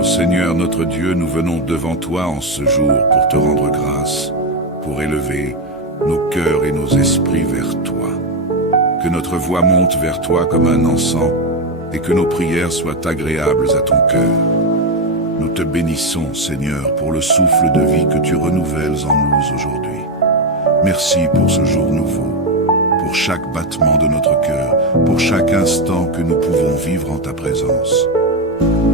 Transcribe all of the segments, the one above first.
Ô Seigneur notre Dieu, nous venons devant toi en ce jour pour te rendre grâce, pour élever nos cœurs et nos esprits vers toi. Que notre voix monte vers toi comme un encens et que nos prières soient agréables à ton cœur. Nous te bénissons, Seigneur, pour le souffle de vie que tu renouvelles en nous aujourd'hui. Merci pour ce jour nouveau, pour chaque battement de notre cœur, pour chaque instant que nous pouvons vivre en ta présence.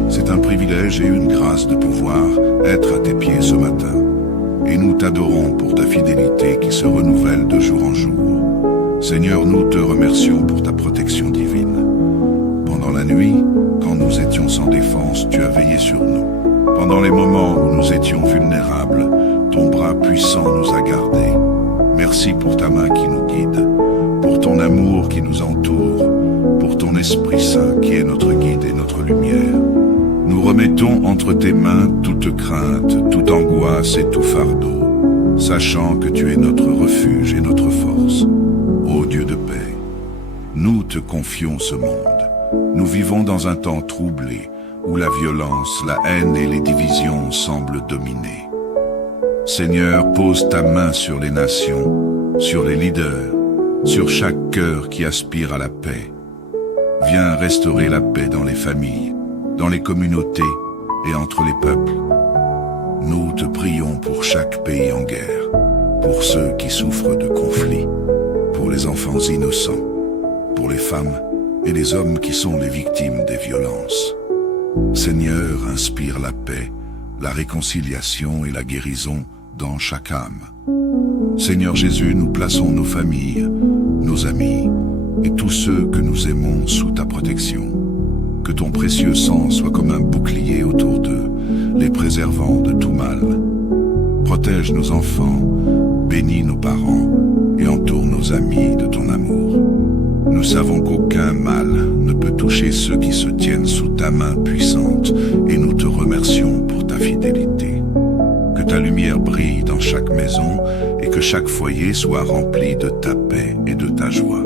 C'est un privilège et une grâce de pouvoir être à tes pieds ce matin. Et nous t'adorons pour ta fidélité qui se renouvelle de jour en jour. Seigneur, nous te remercions pour ta protection divine. Pendant la nuit, quand nous étions sans défense, tu as veillé sur nous. Pendant les moments où nous étions vulnérables, ton bras puissant nous a gardés. Merci pour ta main qui nous guide, pour ton amour qui nous entoure, pour ton Esprit Saint qui est notre guide et notre lumière. Nous remettons entre tes mains toute crainte, toute angoisse et tout fardeau, sachant que tu es notre refuge et notre force. Ô Dieu de paix, nous te confions ce monde. Nous vivons dans un temps troublé, où la violence, la haine et les divisions semblent dominer. Seigneur, pose ta main sur les nations, sur les leaders, sur chaque cœur qui aspire à la paix. Viens restaurer la paix dans les familles, dans les communautés et entre les peuples. Nous te prions pour chaque pays en guerre, pour ceux qui souffrent de conflits, pour les enfants innocents, pour les femmes et les hommes qui sont les victimes des violences. Seigneur, inspire la paix, la réconciliation et la guérison dans chaque âme. Seigneur Jésus, nous plaçons nos familles, nos amis et tous ceux que nous aimons sous ta protection. Que ton précieux sang soit comme un bouclier autour d'eux, les préservant de tout mal. Protège nos enfants, bénis nos parents et entoure nos amis de ton amour. Nous savons qu'aucun mal ne peut toucher ceux qui se tiennent sous ta main puissante et nous te remercions pour ta fidélité. Que ta lumière brille dans chaque maison et que chaque foyer soit rempli de ta paix et de ta joie.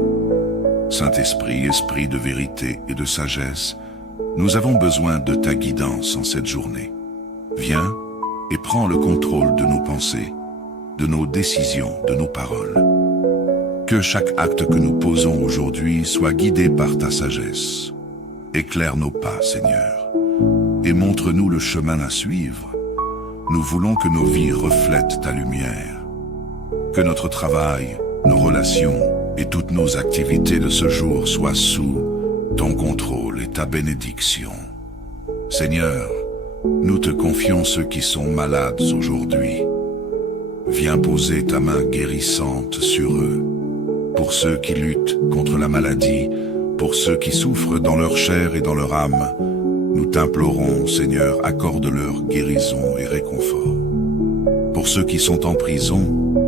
Saint-Esprit, Esprit de vérité et de sagesse, nous avons besoin de ta guidance en cette journée. Viens et prends le contrôle de nos pensées, de nos décisions, de nos paroles. Que chaque acte que nous posons aujourd'hui soit guidé par ta sagesse. Éclaire nos pas, Seigneur, et montre-nous le chemin à suivre. Nous voulons que nos vies reflètent ta lumière. Que notre travail, nos relations et toutes nos activités de ce jour soient sous ton contrôle et ta bénédiction. Seigneur, nous te confions ceux qui sont malades aujourd'hui. Viens poser ta main guérissante sur eux. Pour ceux qui luttent contre la maladie, pour ceux qui souffrent dans leur chair et dans leur âme, nous t'implorons, Seigneur, accorde-leur guérison et réconfort. Pour ceux qui sont en prison,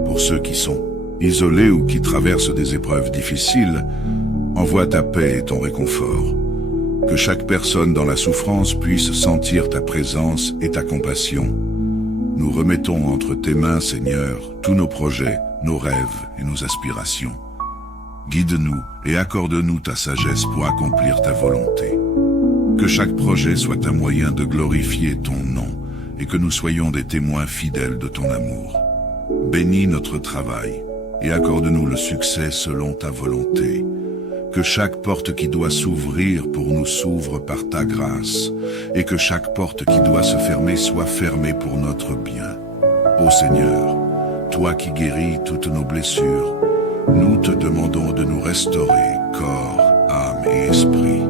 pour ceux qui sont isolés ou qui traversent des épreuves difficiles, envoie ta paix et ton réconfort. Que chaque personne dans la souffrance puisse sentir ta présence et ta compassion. Nous remettons entre tes mains, Seigneur, tous nos projets, nos rêves et nos aspirations. Guide-nous et accorde-nous ta sagesse pour accomplir ta volonté. Que chaque projet soit un moyen de glorifier ton nom et que nous soyons des témoins fidèles de ton amour. Bénis notre travail et accorde-nous le succès selon ta volonté. Que chaque porte qui doit s'ouvrir pour nous s'ouvre par ta grâce et que chaque porte qui doit se fermer soit fermée pour notre bien. Ô Seigneur, toi qui guéris toutes nos blessures, nous te demandons de nous restaurer, corps, âme et esprit.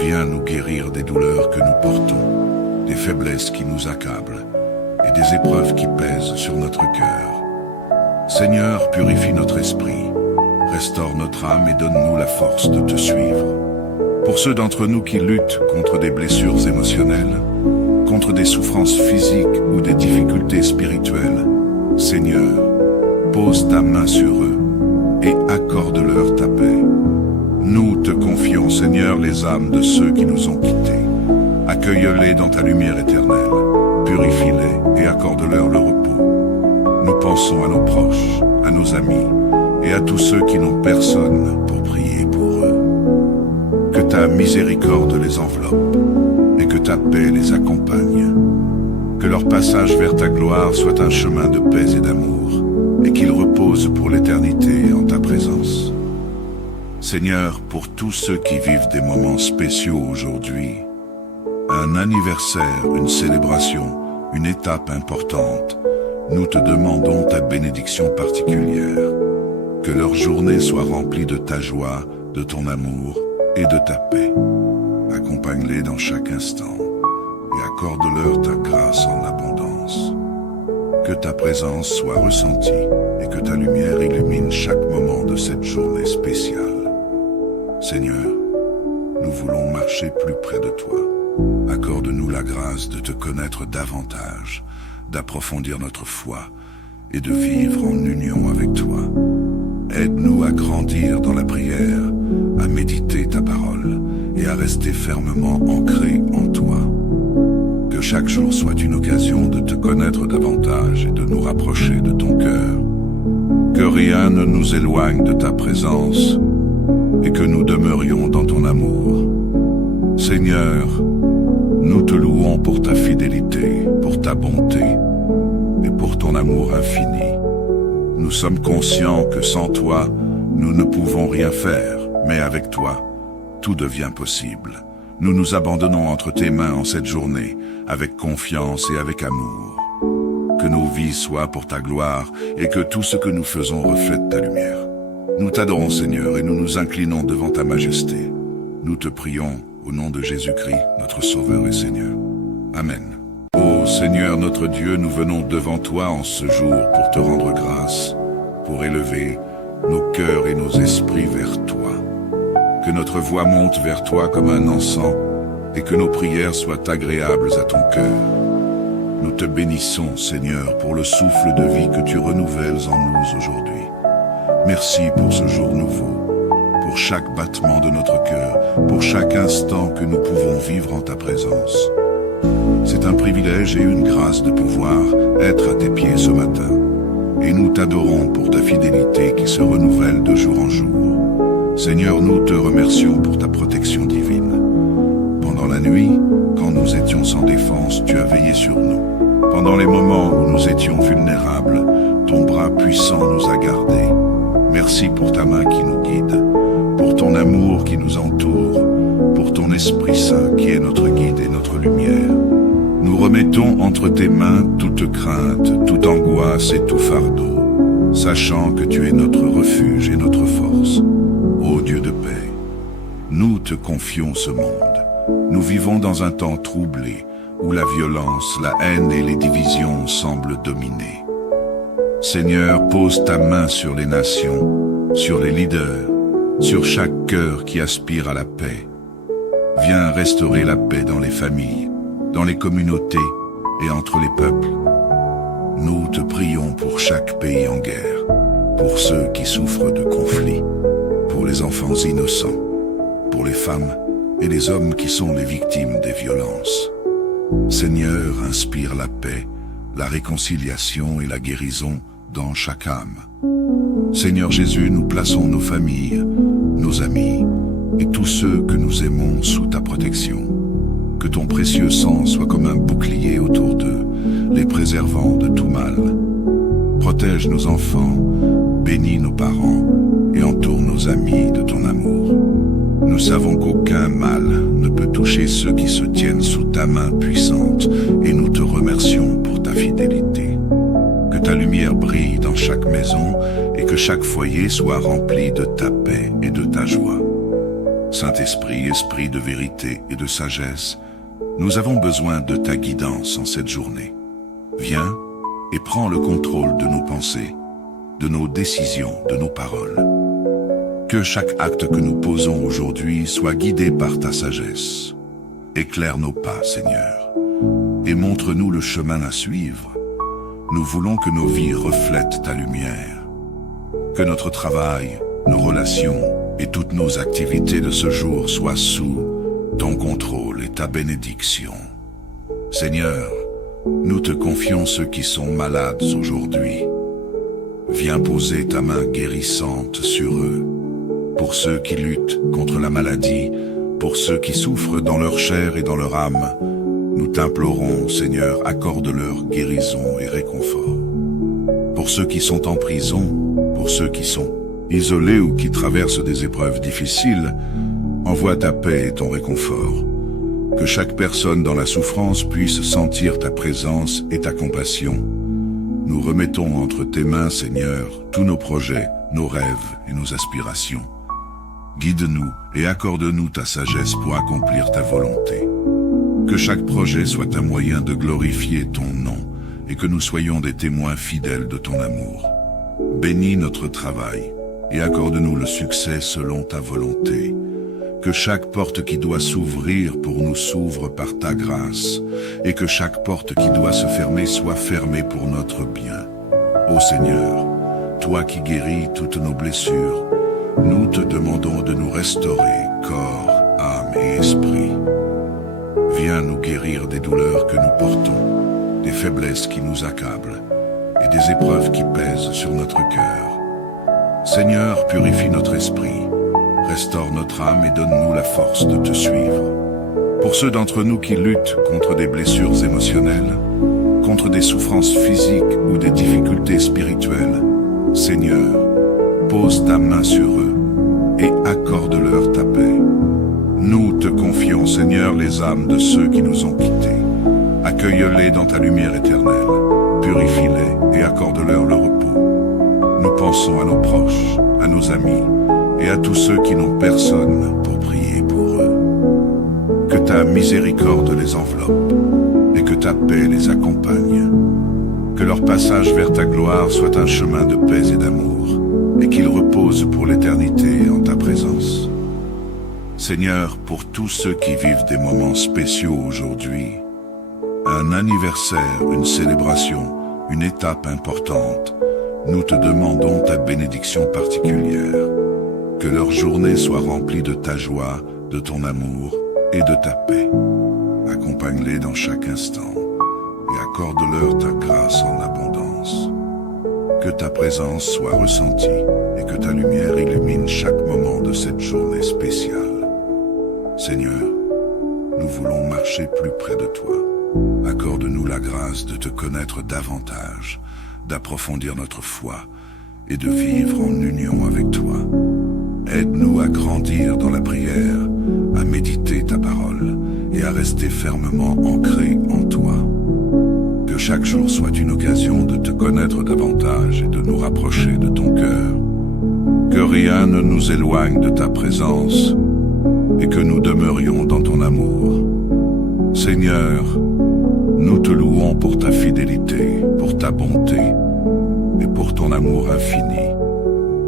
Viens nous guérir des douleurs que nous portons, des faiblesses qui nous accablent et des épreuves qui pèsent sur notre cœur. Seigneur, purifie notre esprit, restaure notre âme et donne-nous la force de te suivre. Pour ceux d'entre nous qui luttent contre des blessures émotionnelles, contre des souffrances physiques ou des difficultés spirituelles, Seigneur, pose ta main sur eux et accorde-leur ta paix. Nous te confions, Seigneur, les âmes de ceux qui nous ont quittés. Accueille-les dans ta lumière éternelle, purifie-les et accorde-leur le repos. Nous pensons à nos proches, à nos amis et à tous ceux qui n'ont personne pour prier pour eux. Que ta miséricorde les enveloppe et que ta paix les accompagne. Que leur passage vers ta gloire soit un chemin de paix et d'amour, et qu'ils reposent pour l'éternité en ta présence. Seigneur, pour tous ceux qui vivent des moments spéciaux aujourd'hui, un anniversaire, une célébration, une étape importante, nous te demandons ta bénédiction particulière. Que leur journée soit remplie de ta joie, de ton amour et de ta paix. Accompagne-les dans chaque instant et accorde-leur ta grâce en abondance. Que ta présence soit ressentie et que ta lumière illumine chaque moment de cette journée spéciale. Seigneur, nous voulons marcher plus près de toi. Accorde-nous la grâce de te connaître davantage, d'approfondir notre foi et de vivre en union avec toi. Aide-nous à grandir dans la prière, à méditer ta parole et à rester fermement ancrés en toi. Que chaque jour soit une occasion de te connaître davantage et de nous rapprocher de ton cœur. Que rien ne nous éloigne de ta présence et que nous demeurions dans ton amour. Seigneur, nous te louons pour ta fidélité, pour ta bonté et pour ton amour infini. Nous sommes conscients que sans toi, nous ne pouvons rien faire, mais avec toi, tout devient possible. Nous nous abandonnons entre tes mains en cette journée, avec confiance et avec amour. Que nos vies soient pour ta gloire et que tout ce que nous faisons reflète ta lumière. Nous t'adorons, Seigneur, et nous nous inclinons devant ta majesté. Nous te prions au nom de Jésus-Christ, notre Sauveur et Seigneur. Amen. Ô Seigneur notre Dieu, nous venons devant toi en ce jour pour te rendre grâce, pour élever nos cœurs et nos esprits vers toi. Que notre voix monte vers toi comme un encens et que nos prières soient agréables à ton cœur. Nous te bénissons, Seigneur, pour le souffle de vie que tu renouvelles en nous aujourd'hui. Merci pour ce jour nouveau, pour chaque battement de notre cœur, pour chaque instant que nous pouvons vivre en ta présence. C'est un privilège et une grâce de pouvoir être à tes pieds ce matin. Et nous t'adorons pour ta fidélité qui se renouvelle de jour en jour. Seigneur, nous te remercions pour ta protection divine. Pendant la nuit, quand nous étions sans défense, tu as veillé sur nous. Pendant les moments où nous étions vulnérables, ton bras puissant nous a gardés. Merci pour ta main qui nous guide, pour ton amour qui nous entoure, pour ton Esprit Saint qui est notre guide et notre lumière. Nous remettons entre tes mains toute crainte, toute angoisse et tout fardeau, sachant que tu es notre refuge et notre force. Ô Dieu de paix, nous te confions ce monde. Nous vivons dans un temps troublé, où la violence, la haine et les divisions semblent dominer. Seigneur, pose ta main sur les nations, sur les leaders, sur chaque cœur qui aspire à la paix. Viens restaurer la paix dans les familles, dans les communautés et entre les peuples. Nous te prions pour chaque pays en guerre, pour ceux qui souffrent de conflits, pour les enfants innocents, pour les femmes et les hommes qui sont les victimes des violences. Seigneur, inspire la paix, la réconciliation et la guérison dans chaque âme. Seigneur Jésus, nous plaçons nos familles, nos amis et tous ceux que nous aimons sous ta protection. Que ton précieux sang soit comme un bouclier autour d'eux, les préservant de tout mal. Protège nos enfants, bénis nos parents et entoure nos amis de ton amour. Nous savons qu'aucun mal ne peut toucher ceux qui se tiennent sous ta main puissante et nous te remercions pour ta fidélité. Que ta lumière brille dans chaque maison et que chaque foyer soit rempli de ta paix et de ta joie. Saint-Esprit, Esprit de vérité et de sagesse, nous avons besoin de ta guidance en cette journée. Viens et prends le contrôle de nos pensées, de nos décisions, de nos paroles. Que chaque acte que nous posons aujourd'hui soit guidé par ta sagesse. Éclaire nos pas, Seigneur, et montre-nous le chemin à suivre. Nous voulons que nos vies reflètent ta lumière. Que notre travail, nos relations et toutes nos activités de ce jour soient sous ton contrôle et ta bénédiction. Seigneur, nous te confions ceux qui sont malades aujourd'hui. Viens poser ta main guérissante sur eux. Pour ceux qui luttent contre la maladie, pour ceux qui souffrent dans leur chair et dans leur âme, Nous t'implorons, Seigneur, accorde-leur guérison et réconfort. Pour ceux qui sont en prison, pour ceux qui sont isolés ou qui traversent des épreuves difficiles, envoie ta paix et ton réconfort. Que chaque personne dans la souffrance puisse sentir ta présence et ta compassion. Nous remettons entre tes mains, Seigneur, tous nos projets, nos rêves et nos aspirations. Guide-nous et accorde-nous ta sagesse pour accomplir ta volonté. Que chaque projet soit un moyen de glorifier ton nom et que nous soyons des témoins fidèles de ton amour. Bénis notre travail et accorde-nous le succès selon ta volonté. Que chaque porte qui doit s'ouvrir pour nous s'ouvre par ta grâce, et que chaque porte qui doit se fermer soit fermée pour notre bien. Ô Seigneur, toi qui guéris toutes nos blessures, nous te demandons de nous restaurer, corps, âme et esprit. Viens nous guérir des douleurs que nous portons, des faiblesses qui nous accablent, et des épreuves qui pèsent sur notre cœur. Seigneur, purifie notre esprit. Restaure notre âme et donne-nous la force de te suivre. Pour ceux d'entre nous qui luttent contre des blessures émotionnelles, contre des souffrances physiques ou des difficultés spirituelles, Seigneur, pose ta main sur eux et accorde-leur ta paix. Nous te confions, Seigneur, les âmes de ceux qui nous ont quittés. Accueille-les dans ta lumière éternelle, purifie-les et accorde-leur le repos. Nous pensons à nos proches, à nos amis, et à tous ceux qui n'ont personne pour prier pour eux. Que ta miséricorde les enveloppe et que ta paix les accompagne. Que leur passage vers ta gloire soit un chemin de paix et d'amour et qu'ils reposent pour l'éternité en ta présence. Seigneur, pour tous ceux qui vivent des moments spéciaux aujourd'hui, un anniversaire, une célébration, une étape importante, nous te demandons ta bénédiction particulière. Que leur journée soit remplie de ta joie, de ton amour et de ta paix. Accompagne-les dans chaque instant et accorde-leur ta grâce en abondance. Que ta présence soit ressentie et que ta lumière illumine chaque moment de cette journée spéciale. Seigneur, nous voulons marcher plus près de toi. Accorde-nous la grâce de te connaître davantage, d'approfondir notre foi et de vivre en union avec toi. Aide-nous à grandir dans la prière, à méditer ta parole et à rester fermement ancrés en toi. Que chaque jour soit une occasion de te connaître davantage et de nous rapprocher de ton cœur. Que rien ne nous éloigne de ta présence et que nous demeurions dans ton amour. Seigneur, nous te louons pour ta fidélité, pour ta bonté et pour ton amour infini.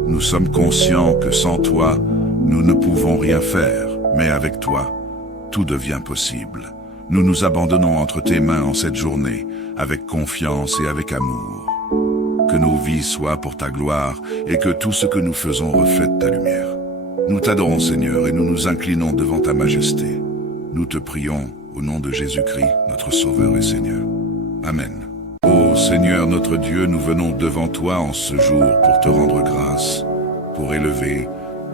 Nous sommes conscients que sans toi, nous ne pouvons rien faire, mais avec toi, tout devient possible. Nous nous abandonnons entre tes mains en cette journée, avec confiance et avec amour. Que nos vies soient pour ta gloire et que tout ce que nous faisons reflète ta lumière. Nous t'adorons, Seigneur, et nous nous inclinons devant ta majesté. Nous te prions au nom de Jésus-Christ, notre Sauveur et Seigneur. Amen. Ô Seigneur notre Dieu, nous venons devant toi en ce jour pour te rendre grâce, pour élever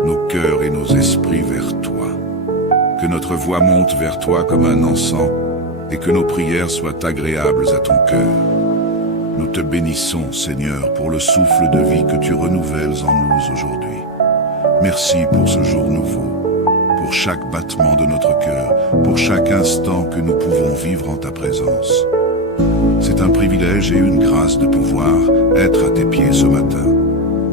nos cœurs et nos esprits vers toi. Que notre voix monte vers toi comme un encens et que nos prières soient agréables à ton cœur. Nous te bénissons, Seigneur, pour le souffle de vie que tu renouvelles en nous aujourd'hui. Merci pour ce jour nouveau, pour chaque battement de notre cœur, pour chaque instant que nous pouvons vivre en ta présence. C'est un privilège et une grâce de pouvoir être à tes pieds ce matin.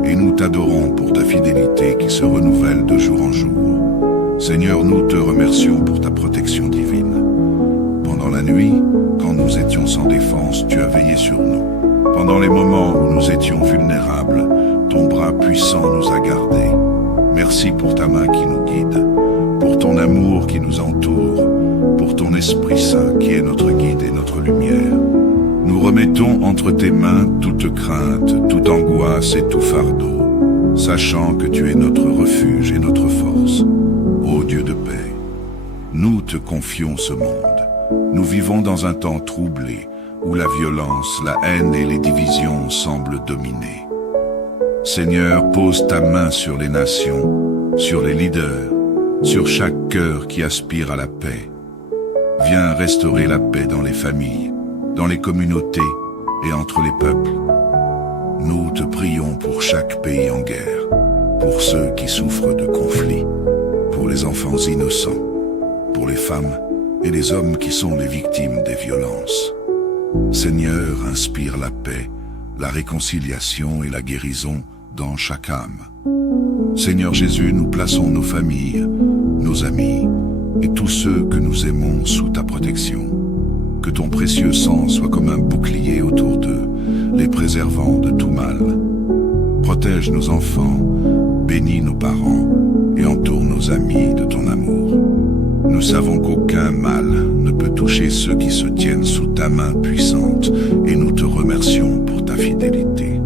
Et nous t'adorons pour ta fidélité qui se renouvelle de jour en jour. Seigneur, nous te remercions pour ta protection divine. Pendant la nuit, quand nous étions sans défense, tu as veillé sur nous. Pendant les moments où nous étions vulnérables, ton bras puissant nous a gardés. Merci pour ta main qui nous guide, pour ton amour qui nous entoure, pour ton Esprit Saint qui est notre guide et notre lumière. Nous remettons entre tes mains toute crainte, toute angoisse et tout fardeau, sachant que tu es notre refuge et notre force. Ô Dieu de paix, nous te confions ce monde. Nous vivons dans un temps troublé, où la violence, la haine et les divisions semblent dominer. Seigneur, pose ta main sur les nations, sur les leaders, sur chaque cœur qui aspire à la paix. Viens restaurer la paix dans les familles, dans les communautés et entre les peuples. Nous te prions pour chaque pays en guerre, pour ceux qui souffrent de conflits, pour les enfants innocents, pour les femmes et les hommes qui sont les victimes des violences. Seigneur, inspire la paix, la réconciliation et la guérison dans chaque âme. Seigneur Jésus, nous plaçons nos familles, nos amis et tous ceux que nous aimons sous ta protection. Que ton précieux sang soit comme un bouclier autour d'eux, les préservant de tout mal. Protège nos enfants, bénis nos parents et entoure nos amis de ton amour. Nous savons qu'aucun mal ne peut toucher ceux qui se tiennent sous ta main puissante et nous te remercions pour ta fidélité.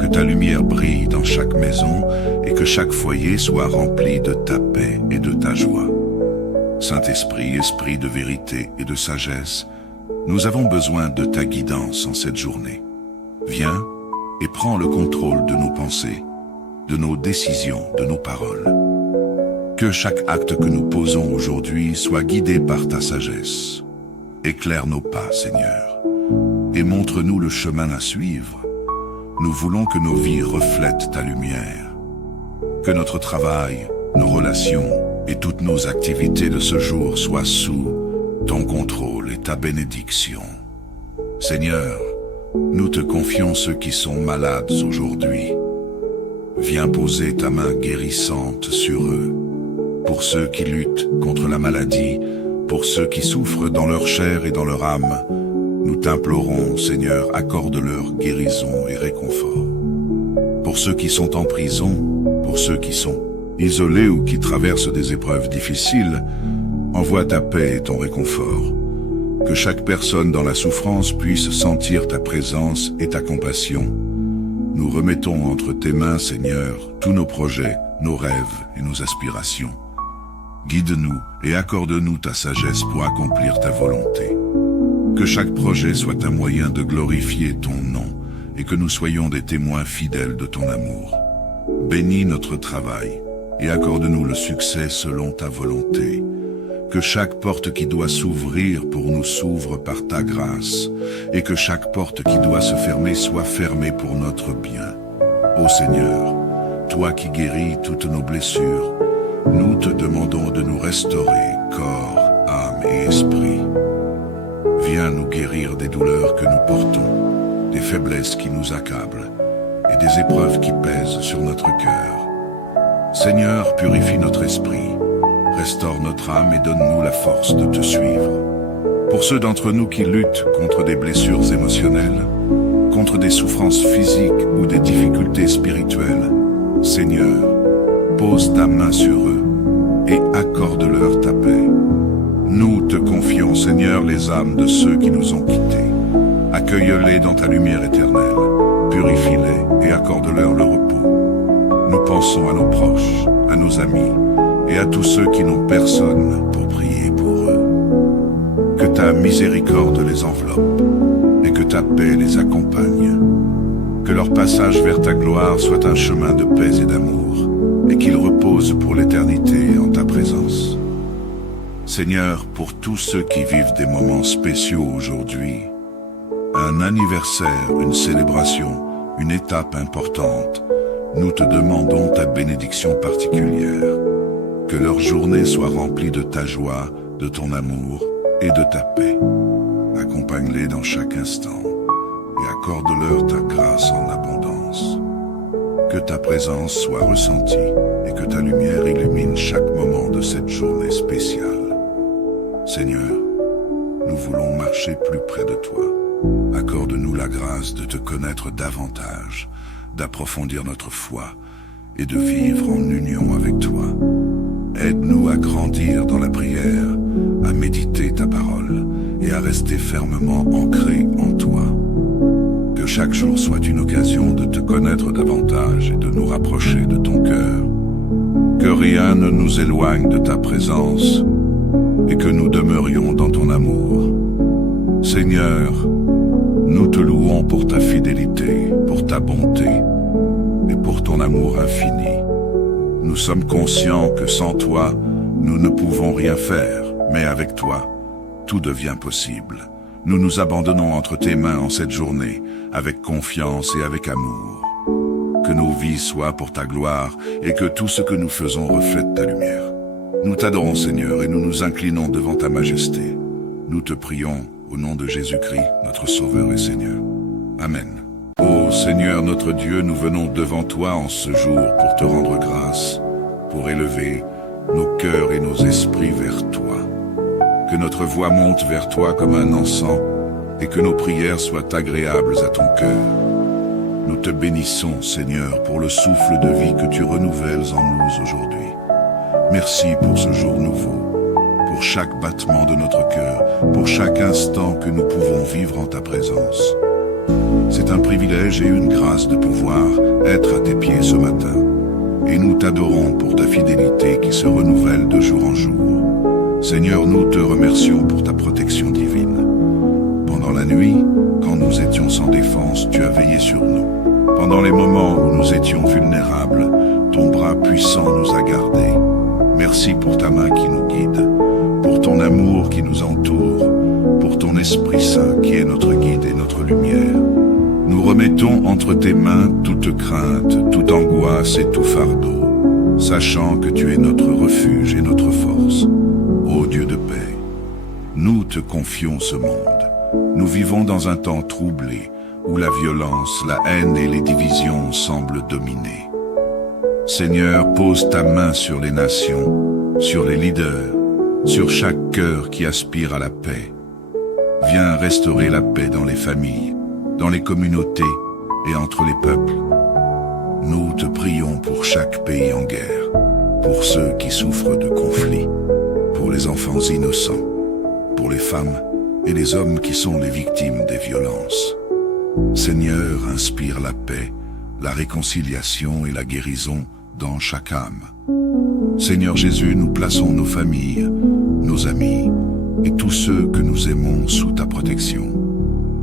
Que ta lumière brille dans chaque maison et que chaque foyer soit rempli de ta paix et de ta joie. Saint-Esprit, Esprit de vérité et de sagesse, nous avons besoin de ta guidance en cette journée. Viens et prends le contrôle de nos pensées, de nos décisions, de nos paroles. Que chaque acte que nous posons aujourd'hui soit guidé par ta sagesse. Éclaire nos pas, Seigneur, et montre-nous le chemin à suivre. Nous voulons que nos vies reflètent ta lumière. Que notre travail, nos relations et toutes nos activités de ce jour soient sous ton contrôle et ta bénédiction. Seigneur, nous te confions ceux qui sont malades aujourd'hui. Viens poser ta main guérissante sur eux. Pour ceux qui luttent contre la maladie, pour ceux qui souffrent dans leur chair et dans leur âme, nous t'implorons, Seigneur, accorde-leur guérison et réconfort. Pour ceux qui sont en prison, pour ceux qui sont isolés ou qui traversent des épreuves difficiles, envoie ta paix et ton réconfort. Que chaque personne dans la souffrance puisse sentir ta présence et ta compassion. Nous remettons entre tes mains, Seigneur, tous nos projets, nos rêves et nos aspirations. Guide-nous et accorde-nous ta sagesse pour accomplir ta volonté. Que chaque projet soit un moyen de glorifier ton nom et que nous soyons des témoins fidèles de ton amour. Bénis notre travail et accorde-nous le succès selon ta volonté. Que chaque porte qui doit s'ouvrir pour nous s'ouvre par ta grâce et que chaque porte qui doit se fermer soit fermée pour notre bien. Ô Seigneur, toi qui guéris toutes nos blessures, nous te demandons de nous restaurer, corps, âme et esprit. Viens nous guérir des douleurs que nous portons, des faiblesses qui nous accablent et des épreuves qui pèsent sur notre cœur. Seigneur, purifie notre esprit, restaure notre âme et donne-nous la force de te suivre. Pour ceux d'entre nous qui luttent contre des blessures émotionnelles, contre des souffrances physiques ou des difficultés spirituelles, Seigneur, pose ta main sur eux et accorde-leur ta paix. Nous te confions, Seigneur, les âmes de ceux qui nous ont quittés. Accueille-les dans ta lumière éternelle, purifie-les et accorde-leur le repos. Nous pensons à nos proches, à nos amis et à tous ceux qui n'ont personne pour prier pour eux. Que ta miséricorde les enveloppe et que ta paix les accompagne. Que leur passage vers ta gloire soit un chemin de paix et d'amour et qu'ils reposent pour l'éternité en ta présence. Seigneur, pour tous ceux qui vivent des moments spéciaux aujourd'hui, un anniversaire, une célébration, une étape importante, nous te demandons ta bénédiction particulière. Que leur journée soit remplie de ta joie, de ton amour et de ta paix. Accompagne-les dans chaque instant et accorde-leur ta grâce en abondance. Que ta présence soit ressentie et que ta lumière illumine chaque moment de cette journée spéciale. Seigneur, nous voulons marcher plus près de toi. Accorde-nous la grâce de te connaître davantage, d'approfondir notre foi et de vivre en union avec toi. Aide-nous à grandir dans la prière, à méditer ta parole et à rester fermement ancrés en toi. Que chaque jour soit une occasion de te connaître davantage et de nous rapprocher de ton cœur. Que rien ne nous éloigne de ta présence et que nous demeurions dans ton amour. Seigneur, nous te louons pour ta fidélité, pour ta bonté et pour ton amour infini. Nous sommes conscients que sans toi, nous ne pouvons rien faire, mais avec toi, tout devient possible. Nous nous abandonnons entre tes mains en cette journée, avec confiance et avec amour. Que nos vies soient pour ta gloire et que tout ce que nous faisons reflète ta lumière. Nous t'adorons, Seigneur, et nous nous inclinons devant ta majesté. Nous te prions au nom de Jésus-Christ, notre Sauveur et Seigneur. Amen. Ô Seigneur notre Dieu, nous venons devant toi en ce jour pour te rendre grâce, pour élever nos cœurs et nos esprits vers toi. Que notre voix monte vers toi comme un encens et que nos prières soient agréables à ton cœur. Nous te bénissons, Seigneur, pour le souffle de vie que tu renouvelles en nous aujourd'hui. Merci pour ce jour nouveau, pour chaque battement de notre cœur, pour chaque instant que nous pouvons vivre en ta présence. C'est un privilège et une grâce de pouvoir être à tes pieds ce matin. Et nous t'adorons pour ta fidélité qui se renouvelle de jour en jour. Seigneur, nous te remercions pour ta protection divine. Pendant la nuit, quand nous étions sans défense, tu as veillé sur nous. Pendant les moments où nous étions vulnérables, ton bras puissant nous a gardés. Merci pour ta main qui nous guide, pour ton amour qui nous entoure, pour ton Esprit Saint qui est notre guide et notre lumière. Nous remettons entre tes mains toute crainte, toute angoisse et tout fardeau, sachant que tu es notre refuge et notre force. Ô Dieu de paix, nous te confions ce monde. Nous vivons dans un temps troublé, où la violence, la haine et les divisions semblent dominer. Seigneur, pose ta main sur les nations, sur les leaders, sur chaque cœur qui aspire à la paix. Viens restaurer la paix dans les familles, dans les communautés et entre les peuples. Nous te prions pour chaque pays en guerre, pour ceux qui souffrent de conflits, pour les enfants innocents, pour les femmes et les hommes qui sont les victimes des violences. Seigneur, inspire la paix, la réconciliation et la guérison dans chaque âme. Seigneur Jésus, nous plaçons nos familles, nos amis et tous ceux que nous aimons sous ta protection.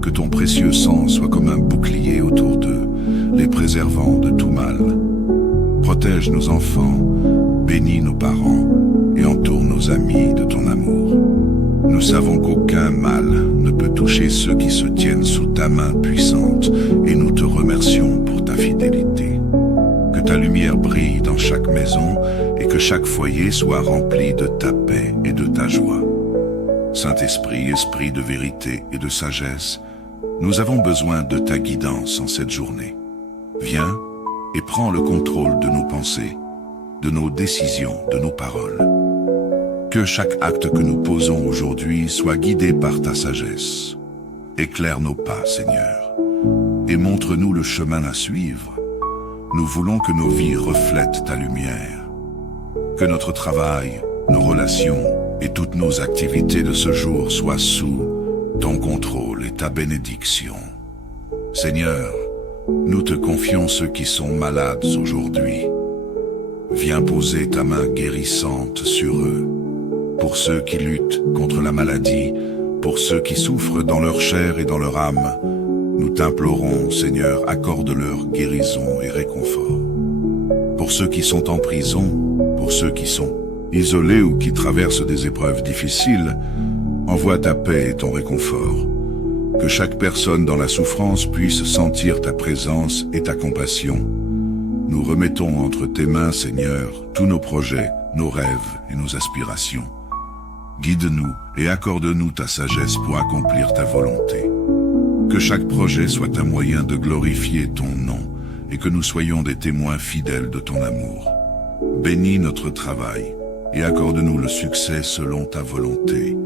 Que ton précieux sang soit comme un bouclier autour d'eux, les préservant de tout mal. Protège nos enfants, bénis nos parents et entoure nos amis de ton amour. Nous savons qu'aucun mal ne peut toucher ceux qui se tiennent sous ta main puissante et nous te remercions pour ta fidélité. Que ta lumière brille dans chaque maison et que chaque foyer soit rempli de ta paix et de ta joie. Saint-Esprit, Esprit de vérité et de sagesse, nous avons besoin de ta guidance en cette journée. Viens et prends le contrôle de nos pensées, de nos décisions, de nos paroles. Que chaque acte que nous posons aujourd'hui soit guidé par ta sagesse. Éclaire nos pas, Seigneur, et montre-nous le chemin à suivre. Nous voulons que nos vies reflètent ta lumière. Que notre travail, nos relations et toutes nos activités de ce jour soient sous ton contrôle et ta bénédiction. Seigneur, nous te confions ceux qui sont malades aujourd'hui. Viens poser ta main guérissante sur eux. Pour ceux qui luttent contre la maladie, pour ceux qui souffrent dans leur chair et dans leur âme, nous t'implorons, Seigneur, accorde-leur guérison et réconfort. Pour ceux qui sont en prison, pour ceux qui sont isolés ou qui traversent des épreuves difficiles, envoie ta paix et ton réconfort. Que chaque personne dans la souffrance puisse sentir ta présence et ta compassion. Nous remettons entre tes mains, Seigneur, tous nos projets, nos rêves et nos aspirations. Guide-nous et accorde-nous ta sagesse pour accomplir ta volonté. Que chaque projet soit un moyen de glorifier ton nom et que nous soyons des témoins fidèles de ton amour. Bénis notre travail et accorde-nous le succès selon ta volonté.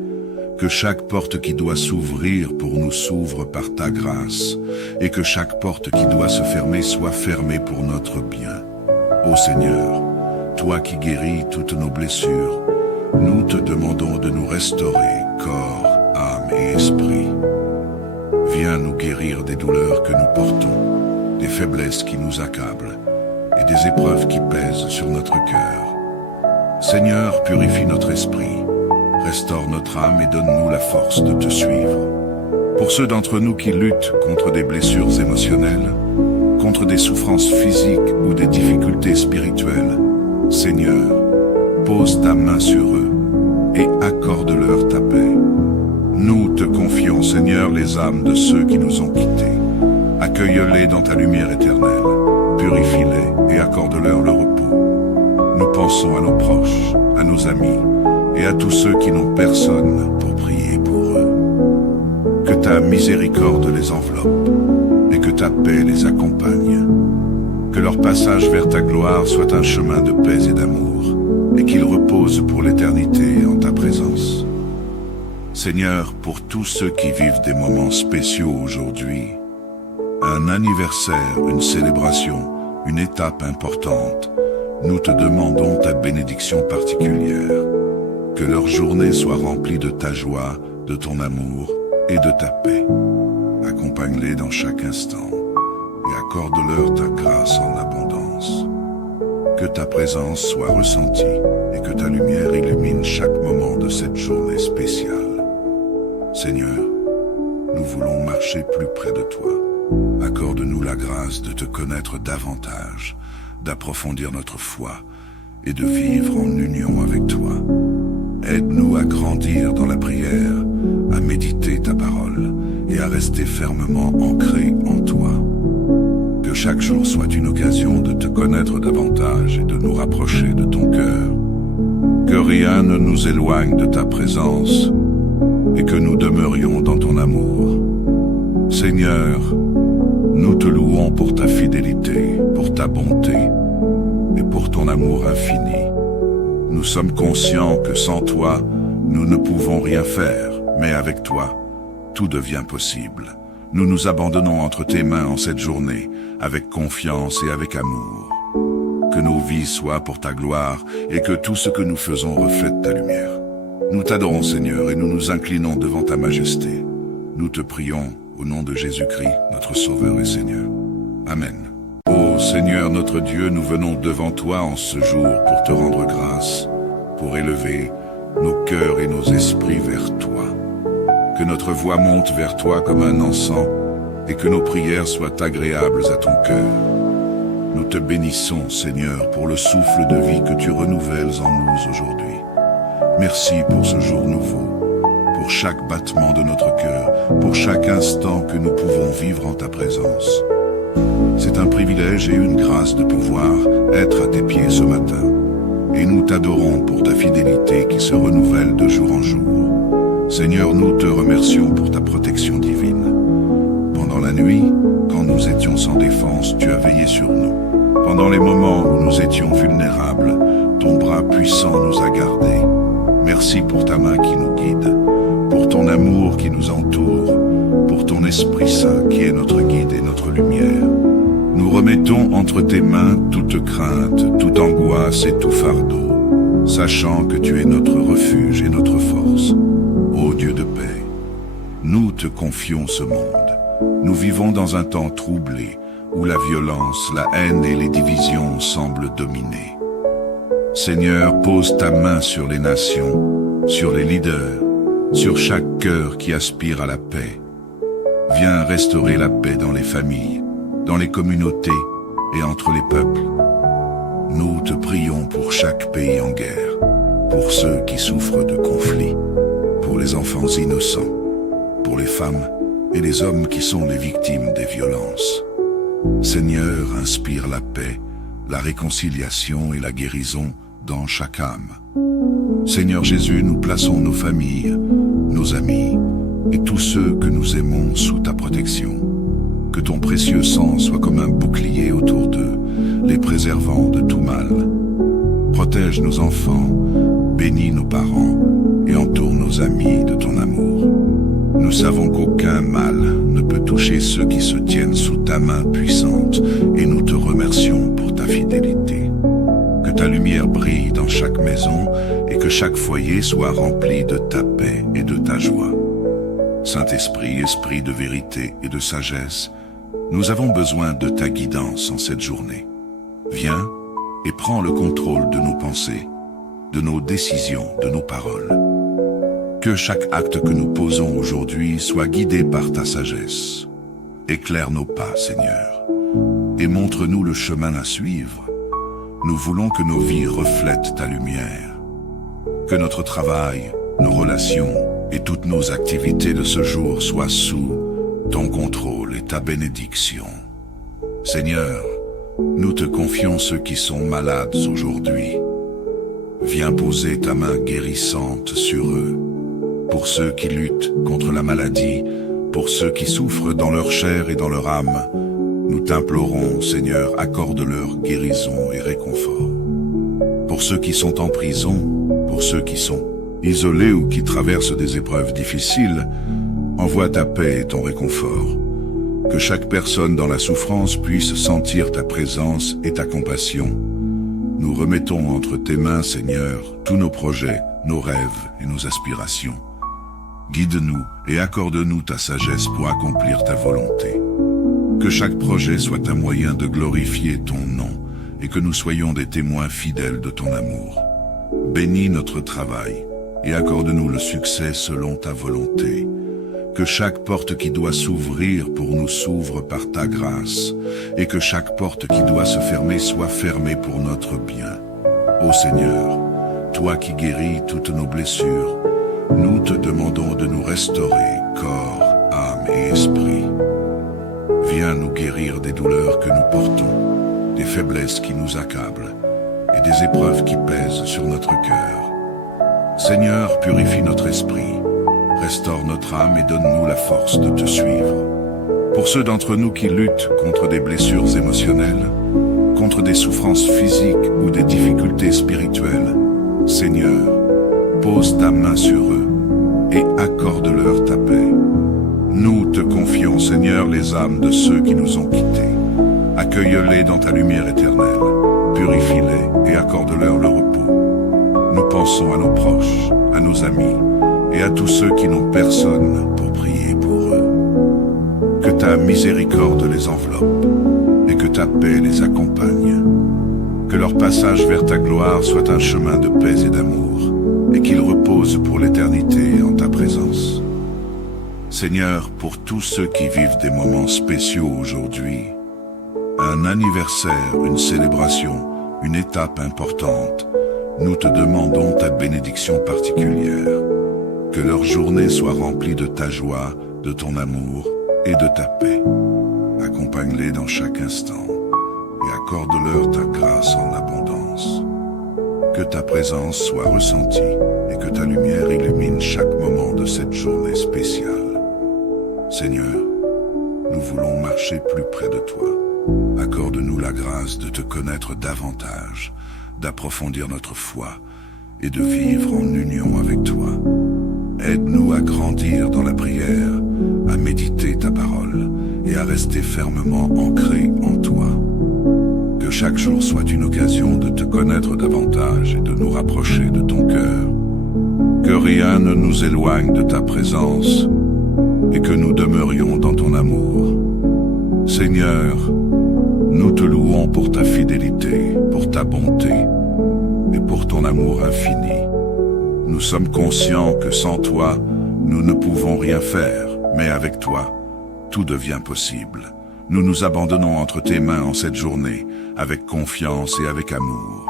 Que chaque porte qui doit s'ouvrir pour nous s'ouvre par ta grâce et que chaque porte qui doit se fermer soit fermée pour notre bien. Ô Seigneur, toi qui guéris toutes nos blessures, nous te demandons de nous restaurer, corps, âme et esprit. Viens nous guérir des douleurs que nous portons, des faiblesses qui nous accablent et des épreuves qui pèsent sur notre cœur. Seigneur, purifie notre esprit, restaure notre âme et donne-nous la force de te suivre. Pour ceux d'entre nous qui luttent contre des blessures émotionnelles, contre des souffrances physiques ou des difficultés spirituelles, Seigneur, pose ta main sur eux et accorde-leur ta paix. Nous te confions, Seigneur, les âmes de ceux qui nous ont quittés. Accueille-les dans ta lumière éternelle, purifie-les et accorde-leur le repos. Nous pensons à nos proches, à nos amis et à tous ceux qui n'ont personne pour prier pour eux. Que ta miséricorde les enveloppe et que ta paix les accompagne. Que leur passage vers ta gloire soit un chemin de paix et d'amour et qu'ils reposent pour l'éternité en ta présence. Seigneur, pour tous ceux qui vivent des moments spéciaux aujourd'hui, un anniversaire, une célébration, une étape importante, nous te demandons ta bénédiction particulière. Que leur journée soit remplie de ta joie, de ton amour et de ta paix. Accompagne-les dans chaque instant et accorde-leur ta grâce en abondance. Que ta présence soit ressentie et que ta lumière illumine chaque moment de cette journée spéciale. Seigneur, nous voulons marcher plus près de toi. Accorde-nous la grâce de te connaître davantage, d'approfondir notre foi et de vivre en union avec toi. Aide-nous à grandir dans la prière, à méditer ta parole et à rester fermement ancrés en toi. Que chaque jour soit une occasion de te connaître davantage et de nous rapprocher de ton cœur. Que rien ne nous éloigne de ta présence et que nous demeurions dans ton amour. Seigneur, nous te louons pour ta fidélité, pour ta bonté et pour ton amour infini. Nous sommes conscients que sans toi, nous ne pouvons rien faire, mais avec toi, tout devient possible. Nous nous abandonnons entre tes mains en cette journée, avec confiance et avec amour. Que nos vies soient pour ta gloire et que tout ce que nous faisons reflète ta lumière. Nous t'adorons, Seigneur, et nous nous inclinons devant ta majesté. Nous te prions au nom de Jésus-Christ, notre Sauveur et Seigneur. Amen. Ô Seigneur notre Dieu, nous venons devant toi en ce jour pour te rendre grâce, pour élever nos cœurs et nos esprits vers toi. Que notre voix monte vers toi comme un encens et que nos prières soient agréables à ton cœur. Nous te bénissons, Seigneur, pour le souffle de vie que tu renouvelles en nous aujourd'hui. Merci pour ce jour nouveau, pour chaque battement de notre cœur, pour chaque instant que nous pouvons vivre en ta présence. C'est un privilège et une grâce de pouvoir être à tes pieds ce matin. Et nous t'adorons pour ta fidélité qui se renouvelle de jour en jour. Seigneur, nous te remercions pour ta protection divine. Pendant la nuit, quand nous étions sans défense, tu as veillé sur nous. Pendant les moments où nous étions vulnérables, ton bras puissant nous a gardés. Merci pour ta main qui nous guide, pour ton amour qui nous entoure, pour ton Esprit Saint qui est notre guide et notre lumière. Nous remettons entre tes mains toute crainte, toute angoisse et tout fardeau, sachant que tu es notre refuge et notre force. Ô Dieu de paix, nous te confions ce monde. Nous vivons dans un temps troublé, où la violence, la haine et les divisions semblent dominer. Seigneur, pose ta main sur les nations, sur les leaders, sur chaque cœur qui aspire à la paix. Viens restaurer la paix dans les familles, dans les communautés et entre les peuples. Nous te prions pour chaque pays en guerre, pour ceux qui souffrent de conflits, pour les enfants innocents, pour les femmes et les hommes qui sont les victimes des violences. Seigneur, inspire la paix, la réconciliation et la guérison dans chaque âme. Seigneur Jésus, nous plaçons nos familles, nos amis et tous ceux que nous aimons sous ta protection. Que ton précieux sang soit comme un bouclier autour d'eux, les préservant de tout mal. Protège nos enfants, bénis nos parents et entoure nos amis de ton amour. Nous savons qu'aucun mal ne peut toucher ceux qui se tiennent sous ta main puissante et nous te remercions pour ta fidélité. Que ta lumière brille dans chaque maison et que chaque foyer soit rempli de ta paix et de ta joie. Saint-Esprit, Esprit de vérité et de sagesse, nous avons besoin de ta guidance en cette journée. Viens et prends le contrôle de nos pensées, de nos décisions, de nos paroles. Que chaque acte que nous posons aujourd'hui soit guidé par ta sagesse. Éclaire nos pas, Seigneur, et montre-nous le chemin à suivre. Nous voulons que nos vies reflètent ta lumière. Que notre travail, nos relations et toutes nos activités de ce jour soient sous ton contrôle et ta bénédiction. Seigneur, nous te confions ceux qui sont malades aujourd'hui. Viens poser ta main guérissante sur eux. Pour ceux qui luttent contre la maladie, pour ceux qui souffrent dans leur chair et dans leur âme, nous t'implorons, Seigneur, accorde-leur guérison et réconfort. Pour ceux qui sont en prison, pour ceux qui sont isolés ou qui traversent des épreuves difficiles, envoie ta paix et ton réconfort. Que chaque personne dans la souffrance puisse sentir ta présence et ta compassion. Nous remettons entre tes mains, Seigneur, tous nos projets, nos rêves et nos aspirations. Guide-nous et accorde-nous ta sagesse pour accomplir ta volonté. Que chaque projet soit un moyen de glorifier ton nom et que nous soyons des témoins fidèles de ton amour. Bénis notre travail et accorde-nous le succès selon ta volonté. Que chaque porte qui doit s'ouvrir pour nous s'ouvre par ta grâce et que chaque porte qui doit se fermer soit fermée pour notre bien. Ô Seigneur, toi qui guéris toutes nos blessures, nous te demandons de nous restaurer, corps, âme et esprit. Viens nous guérir des douleurs que nous portons, des faiblesses qui nous accablent et des épreuves qui pèsent sur notre cœur. Seigneur, purifie notre esprit, restaure notre âme et donne-nous la force de te suivre. Pour ceux d'entre nous qui luttent contre des blessures émotionnelles, contre des souffrances physiques ou des difficultés spirituelles, Seigneur, pose ta main sur eux et accorde-leur ta paix. Nous te confions, Seigneur, les âmes de ceux qui nous ont quittés. Accueille-les dans ta lumière éternelle, purifie-les et accorde-leur le repos. Nous pensons à nos proches, à nos amis et à tous ceux qui n'ont personne pour prier pour eux. Que ta miséricorde les enveloppe et que ta paix les accompagne. Que leur passage vers ta gloire soit un chemin de paix et d'amour et qu'ils reposent pour l'éternité en ta présence. Seigneur, pour tous ceux qui vivent des moments spéciaux aujourd'hui, un anniversaire, une célébration, une étape importante, nous te demandons ta bénédiction particulière. Que leur journée soit remplie de ta joie, de ton amour et de ta paix. Accompagne-les dans chaque instant et accorde-leur ta grâce en abondance. Que ta présence soit ressentie et que ta lumière illumine chaque moment de cette journée spéciale. Seigneur, nous voulons marcher plus près de toi. Accorde-nous la grâce de te connaître davantage, d'approfondir notre foi et de vivre en union avec toi. Aide-nous à grandir dans la prière, à méditer ta parole et à rester fermement ancrés en toi. Que chaque jour soit une occasion de te connaître davantage et de nous rapprocher de ton cœur. Que rien ne nous éloigne de ta présence et que nous demeurions dans ton amour. Seigneur, nous te louons pour ta fidélité, pour ta bonté et pour ton amour infini. Nous sommes conscients que sans toi, nous ne pouvons rien faire, mais avec toi, tout devient possible. Nous nous abandonnons entre tes mains en cette journée, avec confiance et avec amour.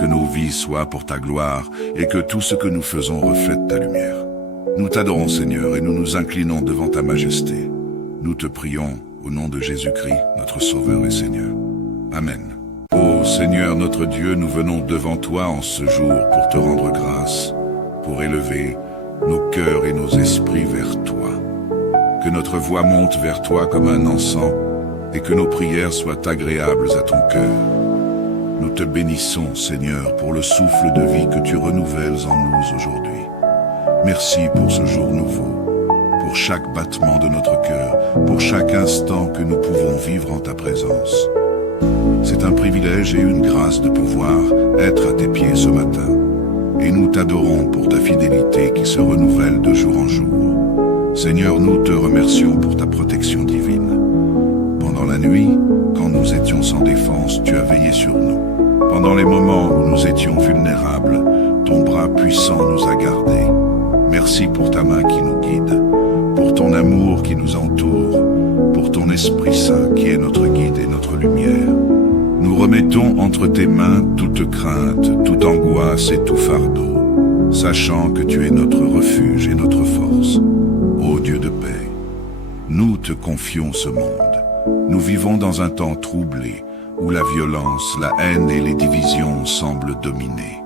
Que nos vies soient pour ta gloire et que tout ce que nous faisons reflète ta lumière. Nous t'adorons, Seigneur, et nous nous inclinons devant ta majesté. Nous te prions au nom de Jésus-Christ, notre Sauveur et Seigneur. Amen. Ô Seigneur notre Dieu, nous venons devant toi en ce jour pour te rendre grâce, pour élever nos cœurs et nos esprits vers toi. Que notre voix monte vers toi comme un encens et que nos prières soient agréables à ton cœur. Nous te bénissons, Seigneur, pour le souffle de vie que tu renouvelles en nous aujourd'hui. Merci pour ce jour nouveau, pour chaque battement de notre cœur, pour chaque instant que nous pouvons vivre en ta présence. C'est un privilège et une grâce de pouvoir être à tes pieds ce matin. Et nous t'adorons pour ta fidélité qui se renouvelle de jour en jour. Seigneur, nous te remercions pour ta protection divine. Pendant la nuit, quand nous étions sans défense, tu as veillé sur nous. Pendant les moments où nous étions vulnérables, ton bras puissant nous a gardés. Merci pour ta main qui nous guide, pour ton amour qui nous entoure, pour ton Esprit Saint qui est notre guide et notre lumière. Nous remettons entre tes mains toute crainte, toute angoisse et tout fardeau. sachant que tu es notre refuge et notre force. Ô Dieu de paix, nous te confions ce monde. Nous vivons dans un temps troublé, où la violence, la haine et les divisions semblent dominer.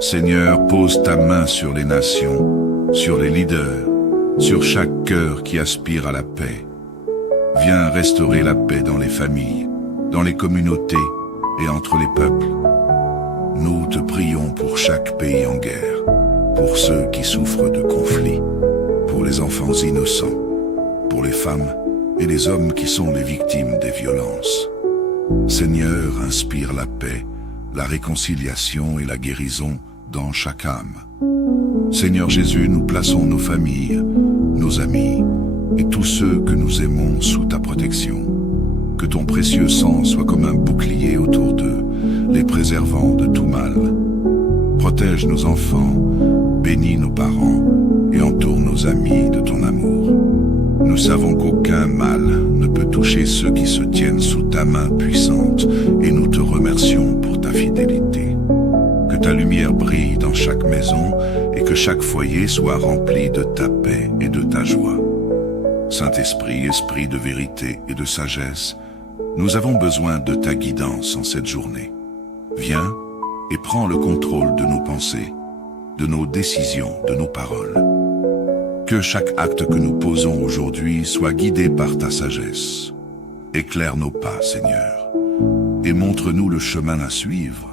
Seigneur, pose ta main sur les nations, sur les leaders, sur chaque cœur qui aspire à la paix. Viens restaurer la paix dans les familles, dans les communautés et entre les peuples. Nous te prions pour chaque pays en guerre, pour ceux qui souffrent de conflits, pour les enfants innocents, pour les femmes et les hommes qui sont les victimes des violences. Seigneur, inspire la paix, la réconciliation et la guérison dans chaque âme. Seigneur Jésus, nous plaçons nos familles, nos amis et tous ceux que nous aimons sous ta protection. Que ton précieux sang soit comme un bouclier autour d'eux, les préservant de tout mal. Protège nos enfants, bénis nos parents et entoure nos amis de ton amour. Nous savons qu'aucun mal ne peut toucher ceux qui se tiennent sous ta main puissante et nous te remercions pour ta fidélité. Que ta lumière brille dans chaque maison et que chaque foyer soit rempli de ta paix et de ta joie. Saint-Esprit, Esprit de vérité et de sagesse, nous avons besoin de ta guidance en cette journée. Viens et prends le contrôle de nos pensées, de nos décisions, de nos paroles. Que chaque acte que nous posons aujourd'hui soit guidé par ta sagesse. Éclaire nos pas, Seigneur, et montre-nous le chemin à suivre.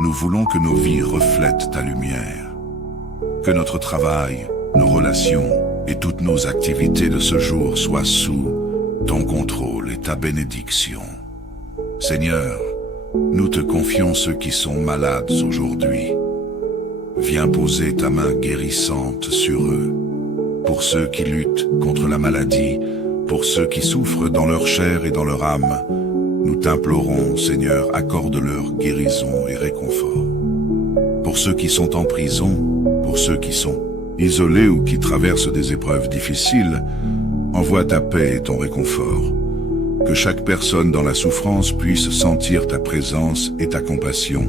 Nous voulons que nos vies reflètent ta lumière. Que notre travail, nos relations et toutes nos activités de ce jour soient sous ton contrôle et ta bénédiction. Seigneur, nous te confions ceux qui sont malades aujourd'hui. Viens poser ta main guérissante sur eux. Pour ceux qui luttent contre la maladie, pour ceux qui souffrent dans leur chair et dans leur âme, nous t'implorons, Seigneur, accorde-leur guérison et réconfort. Pour ceux qui sont en prison, pour ceux qui sont isolés ou qui traversent des épreuves difficiles, envoie ta paix et ton réconfort. Que chaque personne dans la souffrance puisse sentir ta présence et ta compassion.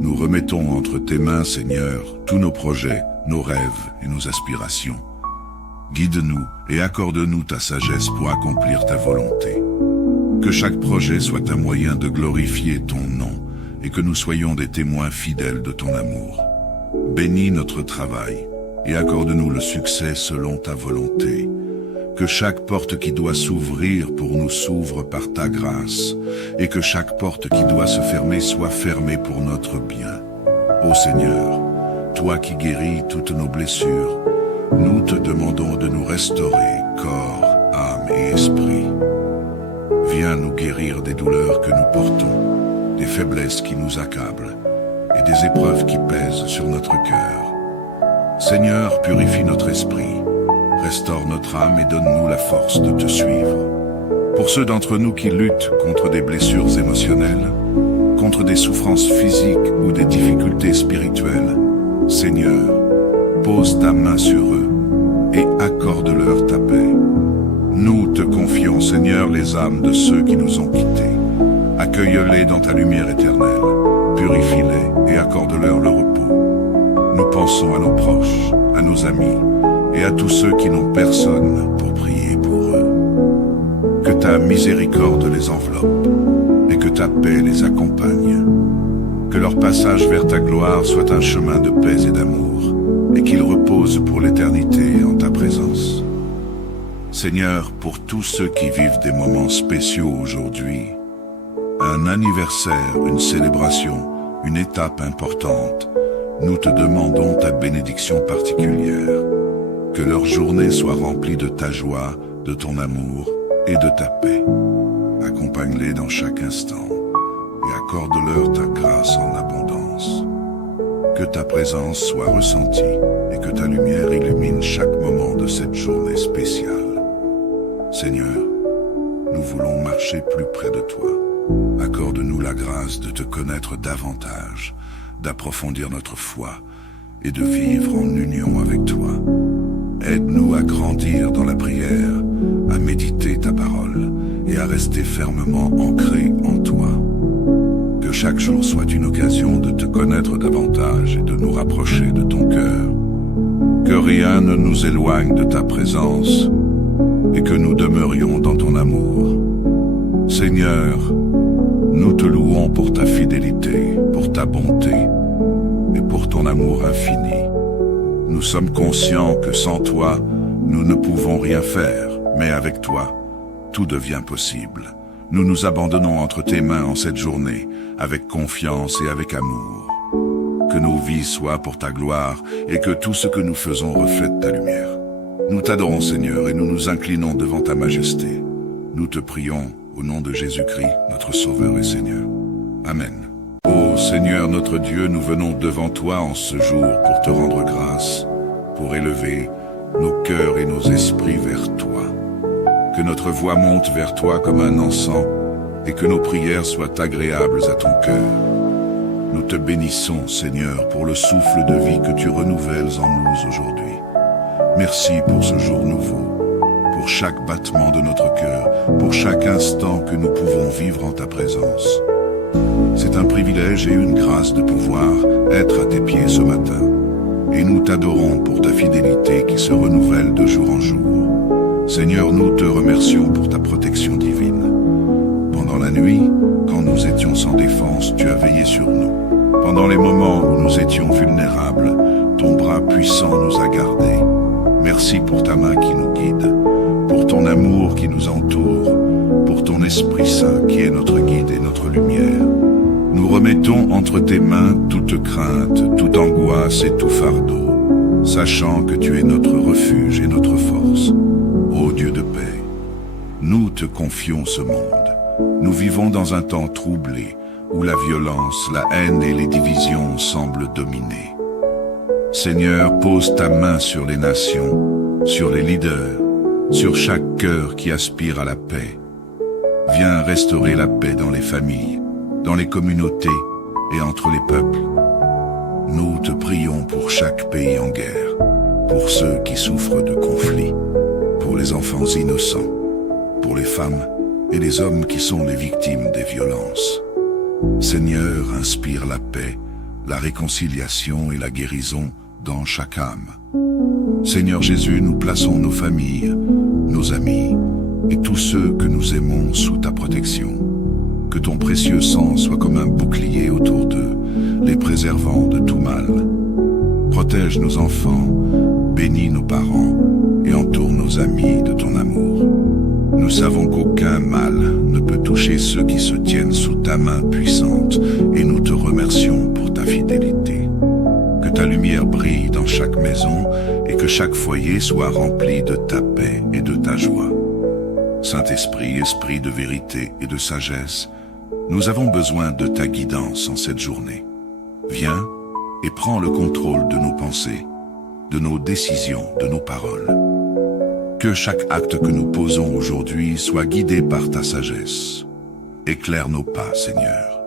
Nous remettons entre tes mains, Seigneur, tous nos projets, nos rêves et nos aspirations. Guide-nous et accorde-nous ta sagesse pour accomplir ta volonté. Que chaque projet soit un moyen de glorifier ton nom et que nous soyons des témoins fidèles de ton amour. Bénis notre travail et accorde-nous le succès selon ta volonté. Que chaque porte qui doit s'ouvrir pour nous s'ouvre par ta grâce et que chaque porte qui doit se fermer soit fermée pour notre bien. Ô Seigneur, toi qui guéris toutes nos blessures, nous te demandons de nous restaurer, corps, âme et esprit. Viens nous guérir des douleurs que nous portons, des faiblesses qui nous accablent et des épreuves qui pèsent sur notre cœur. Seigneur, purifie notre esprit, restaure notre âme et donne-nous la force de te suivre. Pour ceux d'entre nous qui luttent contre des blessures émotionnelles, contre des souffrances physiques ou des difficultés spirituelles, Seigneur, pose ta main sur eux et accorde-leur ta paix. Nous te confions, Seigneur, les âmes de ceux qui nous ont quittés. Accueille-les dans ta lumière éternelle, purifie-les et accorde-leur le repos. Nous pensons à nos proches, à nos amis et à tous ceux qui n'ont personne pour prier pour eux. Que ta miséricorde les enveloppe et que ta paix les accompagne. Que leur passage vers ta gloire soit un chemin de paix et d'amour et qu'ils reposent pour l'éternité en ta présence. Seigneur, pour tous ceux qui vivent des moments spéciaux aujourd'hui, un anniversaire, une célébration, une étape importante, nous te demandons ta bénédiction particulière. Que leur journée soit remplie de ta joie, de ton amour et de ta paix. Accompagne-les dans chaque instant et accorde-leur ta grâce en abondance. Que ta présence soit ressentie et que ta lumière illumine chaque moment de cette journée spéciale. Seigneur, nous voulons marcher plus près de toi. Accorde-nous la grâce de te connaître davantage, d'approfondir notre foi et de vivre en union avec toi. Aide-nous à grandir dans la prière, à méditer ta parole et à rester fermement ancrés en toi. Que chaque jour soit une occasion de te connaître davantage et de nous rapprocher de ton cœur. Que rien ne nous éloigne de ta présence et que nous demeurions dans ton amour. Seigneur, nous te louons pour ta fidélité, pour ta bonté et pour ton amour infini. Nous sommes conscients que sans toi, nous ne pouvons rien faire, mais avec toi, tout devient possible. Nous nous abandonnons entre tes mains en cette journée, avec confiance et avec amour. Que nos vies soient pour ta gloire et que tout ce que nous faisons reflète ta lumière. Nous t'adorons, Seigneur, et nous nous inclinons devant ta majesté. Nous te prions au nom de Jésus-Christ, notre Sauveur et Seigneur. Amen. Ô Seigneur notre Dieu, nous venons devant toi en ce jour pour te rendre grâce, pour élever nos cœurs et nos esprits vers toi. Que notre voix monte vers toi comme un encens et que nos prières soient agréables à ton cœur. Nous te bénissons, Seigneur, pour le souffle de vie que tu renouvelles en nous aujourd'hui. Merci pour ce jour nouveau, pour chaque battement de notre cœur, pour chaque instant que nous pouvons vivre en ta présence. C'est un privilège et une grâce de pouvoir être à tes pieds ce matin. Et nous t'adorons pour ta fidélité qui se renouvelle de jour en jour. Seigneur, nous te remercions pour ta protection divine. Pendant la nuit, quand nous étions sans défense, tu as veillé sur nous. Pendant les moments où nous étions vulnérables, ton bras puissant nous a gardés. Merci pour ta main qui nous guide, pour ton amour qui nous entoure, pour ton Esprit Saint qui est notre guide et notre lumière. Nous remettons entre tes mains toute crainte, toute angoisse et tout fardeau, sachant que tu es notre refuge et notre force. Ô Dieu de paix, nous te confions ce monde. Nous vivons dans un temps troublé, où la violence, la haine et les divisions semblent dominer. Seigneur, pose ta main sur les nations, sur les leaders, sur chaque cœur qui aspire à la paix. Viens restaurer la paix dans les familles, dans les communautés et entre les peuples. Nous te prions pour chaque pays en guerre, pour ceux qui souffrent de conflits, pour les enfants innocents, pour les femmes et les hommes qui sont les victimes des violences. Seigneur, inspire la paix, la réconciliation et la guérison dans chaque âme. Seigneur Jésus, nous plaçons nos familles, nos amis et tous ceux que nous aimons sous ta protection. Que ton précieux sang soit comme un bouclier autour d'eux, les préservant de tout mal. Protège nos enfants, bénis nos parents et entoure nos amis de ton amour. Nous savons qu'aucun mal ne peut toucher ceux qui se tiennent sous ta main puissante et nous te remercions pour ta fidélité. Que ta lumière brille dans chaque maison et que chaque foyer soit rempli de ta paix et de ta joie. Saint-Esprit, Esprit de vérité et de sagesse, nous avons besoin de ta guidance en cette journée. Viens et prends le contrôle de nos pensées, de nos décisions, de nos paroles. Que chaque acte que nous posons aujourd'hui soit guidé par ta sagesse. Éclaire nos pas, Seigneur,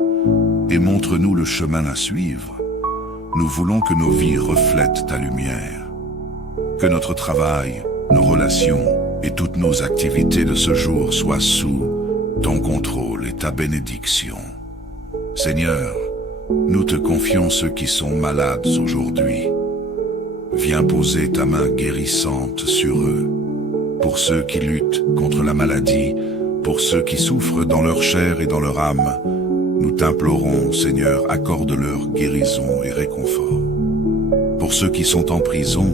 et montre-nous le chemin à suivre. Nous voulons que nos vies reflètent ta lumière. Que notre travail, nos relations et toutes nos activités de ce jour soient sous ton contrôle et ta bénédiction. Seigneur, nous te confions ceux qui sont malades aujourd'hui. Viens poser ta main guérissante sur eux. Pour ceux qui luttent contre la maladie, pour ceux qui souffrent dans leur chair et dans leur âme, nous t'implorons, Seigneur, accorde-leur guérison et réconfort. Pour ceux qui sont en prison,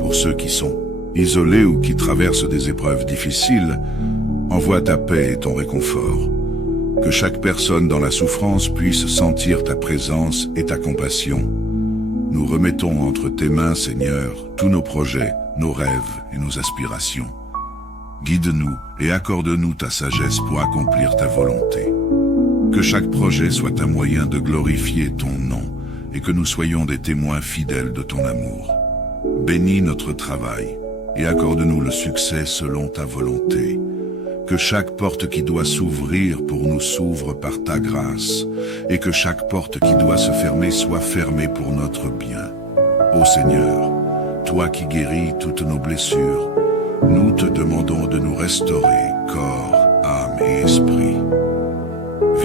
pour ceux qui sont isolés ou qui traversent des épreuves difficiles, envoie ta paix et ton réconfort. Que chaque personne dans la souffrance puisse sentir ta présence et ta compassion. Nous remettons entre tes mains, Seigneur, tous nos projets, nos rêves et nos aspirations. Guide-nous et accorde-nous ta sagesse pour accomplir ta volonté. Que chaque projet soit un moyen de glorifier ton nom et que nous soyons des témoins fidèles de ton amour. Bénis notre travail et accorde-nous le succès selon ta volonté. Que chaque porte qui doit s'ouvrir pour nous s'ouvre par ta grâce et que chaque porte qui doit se fermer soit fermée pour notre bien. Ô Seigneur, toi qui guéris toutes nos blessures, nous te demandons de nous restaurer, corps, âme et esprit.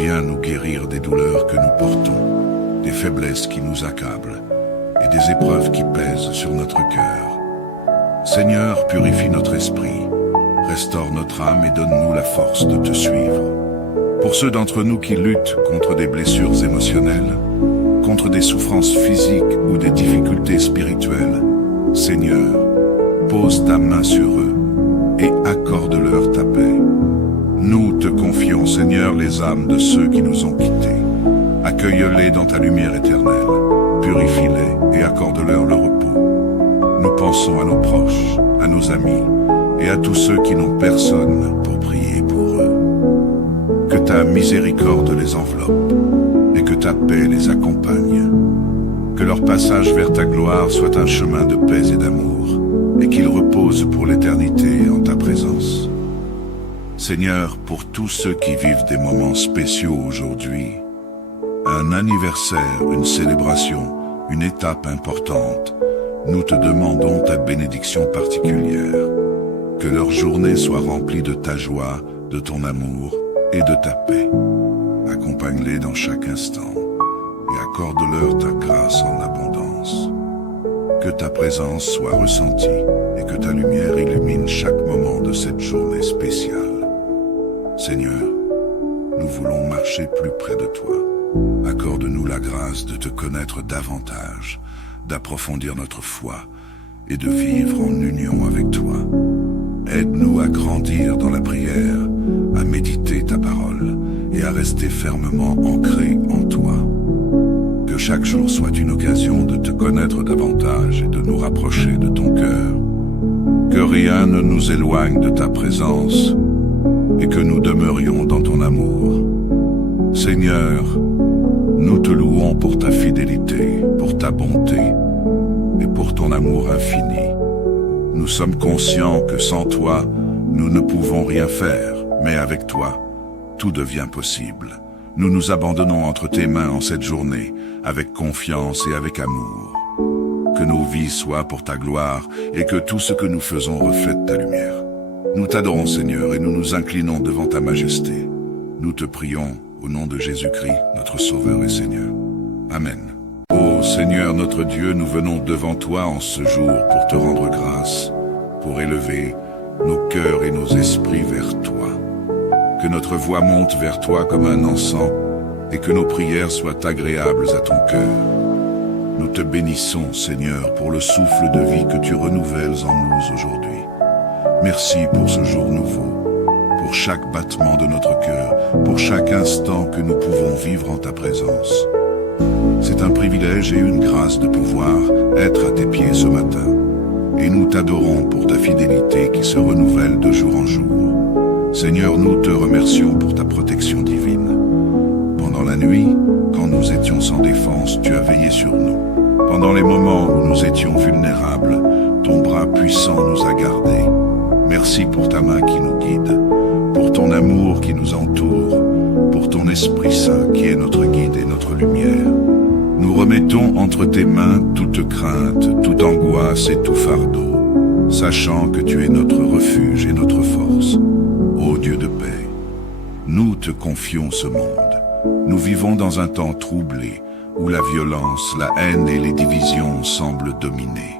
viens nous guérir des douleurs que nous portons, des faiblesses qui nous accablent et des épreuves qui pèsent sur notre cœur. Seigneur, purifie notre esprit, restaure notre âme et donne-nous la force de te suivre. Pour ceux d'entre nous qui luttent contre des blessures émotionnelles, contre des souffrances physiques ou des difficultés spirituelles, Seigneur, pose ta main sur eux et accorde-leur ta paix. Nous te confions, Seigneur, les âmes de ceux qui nous ont quittés. Accueille-les dans ta lumière éternelle, purifie-les et accorde-leur le repos. Nous pensons à nos proches, à nos amis et à tous ceux qui n'ont personne pour prier pour eux. Que ta miséricorde les enveloppe et que ta paix les accompagne. Que leur passage vers ta gloire soit un chemin de paix et d'amour et qu'ils reposent pour l'éternité en ta présence. Seigneur, pour tous ceux qui vivent des moments spéciaux aujourd'hui, un anniversaire, une célébration, une étape importante, nous te demandons ta bénédiction particulière. Que leur journée soit remplie de ta joie, de ton amour et de ta paix. Accompagne-les dans chaque instant et accorde-leur ta grâce en abondance. Que ta présence soit ressentie et que ta lumière illumine chaque moment de cette journée spéciale. Seigneur, nous voulons marcher plus près de toi. Accorde-nous la grâce de te connaître davantage, d'approfondir notre foi et de vivre en union avec toi. Aide-nous à grandir dans la prière, à méditer ta parole et à rester fermement ancrés en toi. Que chaque jour soit une occasion de te connaître davantage et de nous rapprocher de ton cœur. Que rien ne nous éloigne de ta présence et que nous demeurions dans ton amour. Seigneur, nous te louons pour ta fidélité, pour ta bonté et pour ton amour infini. Nous sommes conscients que sans toi, nous ne pouvons rien faire, mais avec toi, tout devient possible. Nous nous abandonnons entre tes mains en cette journée, avec confiance et avec amour. Que nos vies soient pour ta gloire et que tout ce que nous faisons reflète ta lumière. Nous t'adorons, Seigneur, et nous nous inclinons devant ta majesté. Nous te prions au nom de Jésus-Christ, notre Sauveur et Seigneur. Amen. Ô Seigneur notre Dieu, nous venons devant toi en ce jour pour te rendre grâce, pour élever nos cœurs et nos esprits vers toi. Que notre voix monte vers toi comme un encens et que nos prières soient agréables à ton cœur. Nous te bénissons, Seigneur, pour le souffle de vie que tu renouvelles en nous aujourd'hui. Merci pour ce jour nouveau, pour chaque battement de notre cœur, pour chaque instant que nous pouvons vivre en ta présence. C'est un privilège et une grâce de pouvoir être à tes pieds ce matin. Et nous t'adorons pour ta fidélité qui se renouvelle de jour en jour. Seigneur, nous te remercions pour ta protection divine. Pendant la nuit, quand nous étions sans défense, tu as veillé sur nous. Pendant les moments où nous étions vulnérables, ton bras puissant nous a gardés. Merci pour ta main qui nous guide, pour ton amour qui nous entoure, pour ton Esprit Saint qui est notre guide et notre lumière. Nous remettons entre tes mains toute crainte, toute angoisse et tout fardeau, sachant que tu es notre refuge et notre force. Ô Dieu de paix, nous te confions ce monde. Nous vivons dans un temps troublé, où la violence, la haine et les divisions semblent dominer.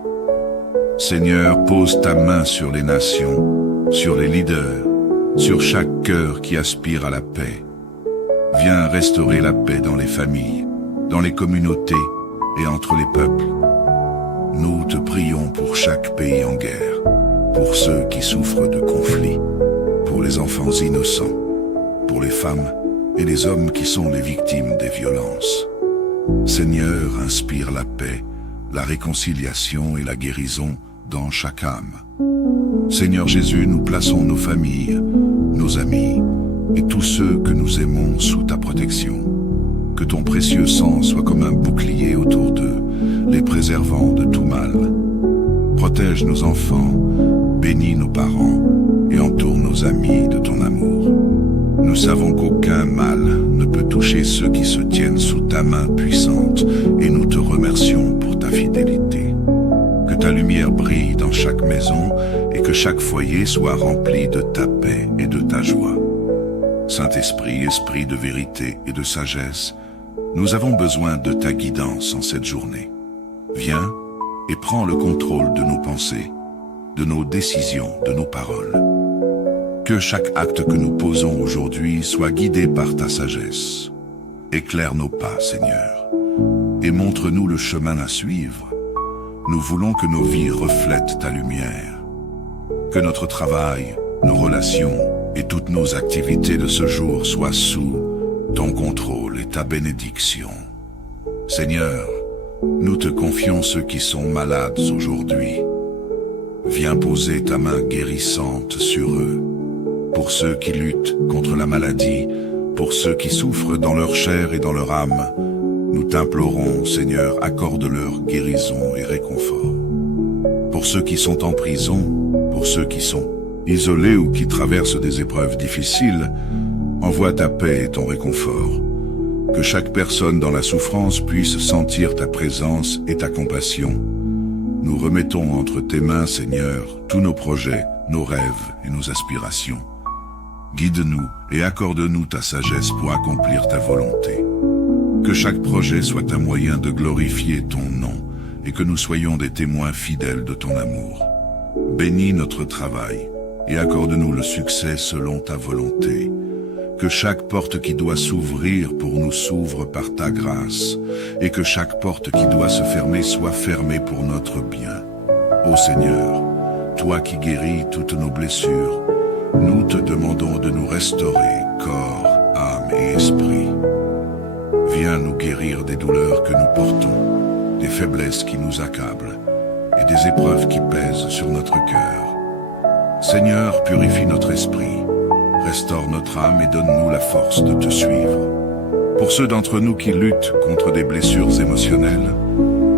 Seigneur, pose ta main sur les nations, sur les leaders, sur chaque cœur qui aspire à la paix. Viens restaurer la paix dans les familles, dans les communautés et entre les peuples. Nous te prions pour chaque pays en guerre, pour ceux qui souffrent de conflits, pour les enfants innocents, pour les femmes et les hommes qui sont les victimes des violences. Seigneur, inspire la paix, la réconciliation et la guérison dans chaque âme. Seigneur Jésus, nous plaçons nos familles, nos amis et tous ceux que nous aimons sous ta protection. Que ton précieux sang soit comme un bouclier autour d'eux, les préservant de tout mal. Protège nos enfants, bénis nos parents et entoure nos amis de ton amour. Nous savons qu'aucun mal ne peut toucher ceux qui se tiennent sous ta main puissante et nous te remercions pour ta fidélité. Que ta lumière brille dans chaque maison et que chaque foyer soit rempli de ta paix et de ta joie. Saint-Esprit, Esprit de vérité et de sagesse, nous avons besoin de ta guidance en cette journée. Viens et prends le contrôle de nos pensées, de nos décisions, de nos paroles. Que chaque acte que nous posons aujourd'hui soit guidé par ta sagesse. Éclaire nos pas, Seigneur, et montre-nous le chemin à suivre. Nous voulons que nos vies reflètent ta lumière. Que notre travail, nos relations et toutes nos activités de ce jour soient sous ton contrôle et ta bénédiction. Seigneur, nous te confions ceux qui sont malades aujourd'hui. Viens poser ta main guérissante sur eux. Pour ceux qui luttent contre la maladie, pour ceux qui souffrent dans leur chair et dans leur âme, nous t'implorons, Seigneur, accorde-leur guérison et réconfort. Pour ceux qui sont en prison, pour ceux qui sont isolés ou qui traversent des épreuves difficiles, envoie ta paix et ton réconfort. Que chaque personne dans la souffrance puisse sentir ta présence et ta compassion. Nous remettons entre tes mains, Seigneur, tous nos projets, nos rêves et nos aspirations. Guide-nous et accorde-nous ta sagesse pour accomplir ta volonté. Que chaque projet soit un moyen de glorifier ton nom et que nous soyons des témoins fidèles de ton amour. Bénis notre travail et accorde-nous le succès selon ta volonté. Que chaque porte qui doit s'ouvrir pour nous s'ouvre par ta grâce et que chaque porte qui doit se fermer soit fermée pour notre bien. Ô Seigneur, toi qui guéris toutes nos blessures, nous te demandons de nous restaurer, corps, âme et esprit. Viens nous guérir des douleurs que nous portons, des faiblesses qui nous accablent et des épreuves qui pèsent sur notre cœur. Seigneur, purifie notre esprit, restaure notre âme et donne-nous la force de te suivre. Pour ceux d'entre nous qui luttent contre des blessures émotionnelles,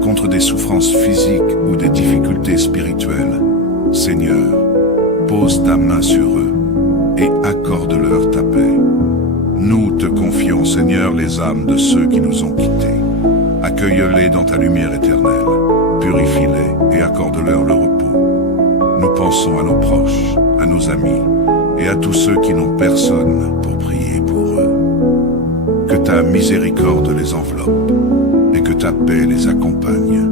contre des souffrances physiques ou des difficultés spirituelles, Seigneur, pose ta main sur eux et accorde-leur ta paix. Nous te confions, Seigneur, les âmes de ceux qui nous ont quittés. Accueille-les dans ta lumière éternelle, purifie-les et accorde-leur le repos. Nous pensons à nos proches, à nos amis et à tous ceux qui n'ont personne pour prier pour eux. Que ta miséricorde les enveloppe et que ta paix les accompagne.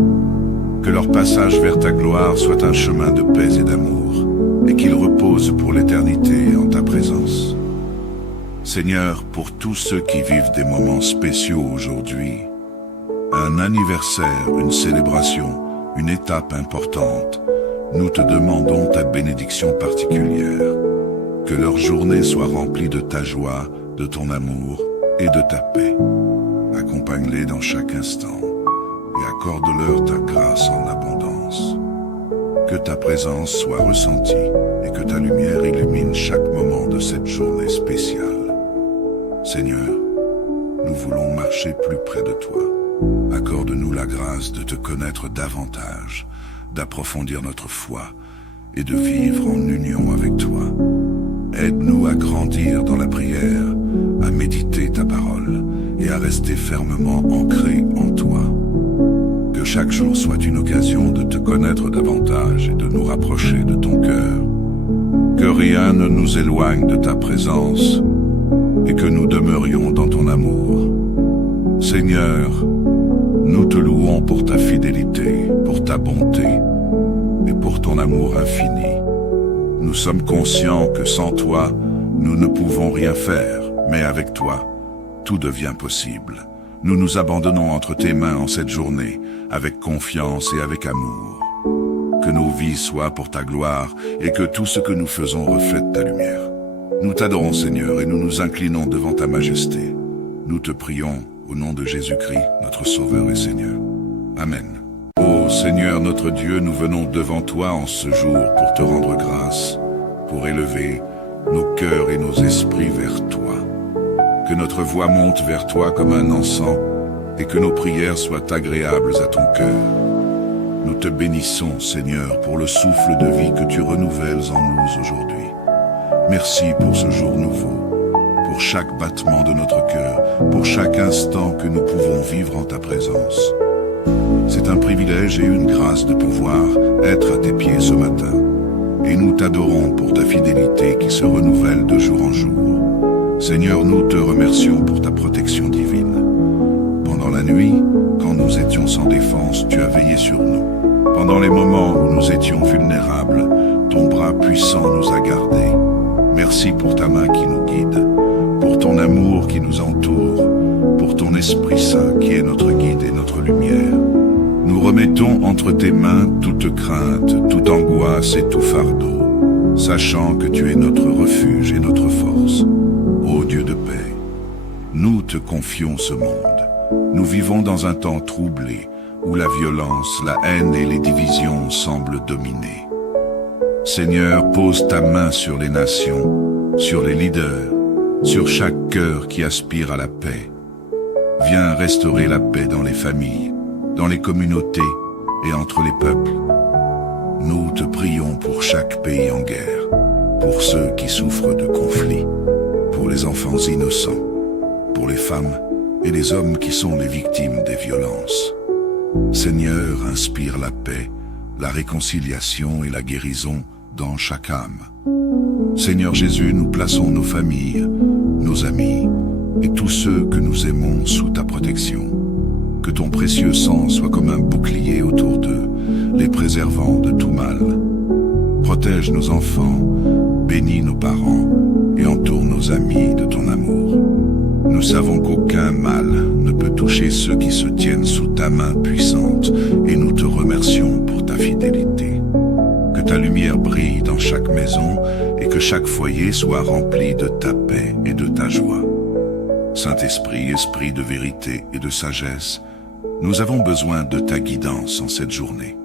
Que leur passage vers ta gloire soit un chemin de paix et d'amour et qu'ils reposent pour l'éternité en ta présence. Seigneur, pour tous ceux qui vivent des moments spéciaux aujourd'hui, un anniversaire, une célébration, une étape importante, nous te demandons ta bénédiction particulière. Que leur journée soit remplie de ta joie, de ton amour et de ta paix. Accompagne-les dans chaque instant et accorde-leur ta grâce en abondance. Que ta présence soit ressentie et que ta lumière illumine chaque moment de cette journée spéciale. Seigneur, nous voulons marcher plus près de toi. Accorde-nous la grâce de te connaître davantage, d'approfondir notre foi et de vivre en union avec toi. Aide-nous à grandir dans la prière, à méditer ta parole et à rester fermement ancrés en toi. Que chaque jour soit une occasion de te connaître davantage et de nous rapprocher de ton cœur. Que rien ne nous éloigne de ta présence et que nous demeurions dans ton amour. Seigneur, nous te louons pour ta fidélité, pour ta bonté et pour ton amour infini. Nous sommes conscients que sans toi, nous ne pouvons rien faire, mais avec toi, tout devient possible. Nous nous abandonnons entre tes mains en cette journée, avec confiance et avec amour. Que nos vies soient pour ta gloire et que tout ce que nous faisons reflète ta lumière. Nous t'adorons, Seigneur, et nous nous inclinons devant ta majesté. Nous te prions au nom de Jésus-Christ, notre Sauveur et Seigneur. Amen. Ô Seigneur notre Dieu, nous venons devant toi en ce jour pour te rendre grâce, pour élever nos cœurs et nos esprits vers toi. Que notre voix monte vers toi comme un encens et que nos prières soient agréables à ton cœur. Nous te bénissons, Seigneur, pour le souffle de vie que tu renouvelles en nous aujourd'hui. Merci pour ce jour nouveau, pour chaque battement de notre cœur, pour chaque instant que nous pouvons vivre en ta présence. C'est un privilège et une grâce de pouvoir être à tes pieds ce matin. Et nous t'adorons pour ta fidélité qui se renouvelle de jour en jour. Seigneur, nous te remercions pour ta protection divine. Pendant la nuit, quand nous étions sans défense, tu as veillé sur nous. Pendant les moments où nous étions vulnérables, ton bras puissant nous a gardés. Merci pour ta main qui nous guide, pour ton amour qui nous entoure, pour ton Esprit Saint qui est notre guide et notre lumière. Nous remettons entre tes mains toute crainte, toute angoisse et tout fardeau, sachant que tu es notre refuge et notre force. Ô Dieu de paix, nous te confions ce monde. Nous vivons dans un temps troublé, où la violence, la haine et les divisions semblent dominer. Seigneur, pose ta main sur les nations, sur les leaders, sur chaque cœur qui aspire à la paix. Viens restaurer la paix dans les familles, dans les communautés et entre les peuples. Nous te prions pour chaque pays en guerre, pour ceux qui souffrent de conflits, pour les enfants innocents, pour les femmes et les hommes qui sont les victimes des violences. Seigneur, inspire la paix, la réconciliation et la guérison dans chaque âme. Seigneur Jésus, nous plaçons nos familles, nos amis et tous ceux que nous aimons sous ta protection. Que ton précieux sang soit comme un bouclier autour d'eux, les préservant de tout mal. Protège nos enfants, bénis nos parents et entoure nos amis de ton amour. Nous savons qu'aucun mal ne peut toucher ceux qui se tiennent sous ta main puissante et nous te remercions pour ta fidélité. Que ta lumière brille dans chaque maison et que chaque foyer soit rempli de ta paix et de ta joie. Saint-Esprit, Esprit de vérité et de sagesse, nous avons besoin de ta guidance en cette journée.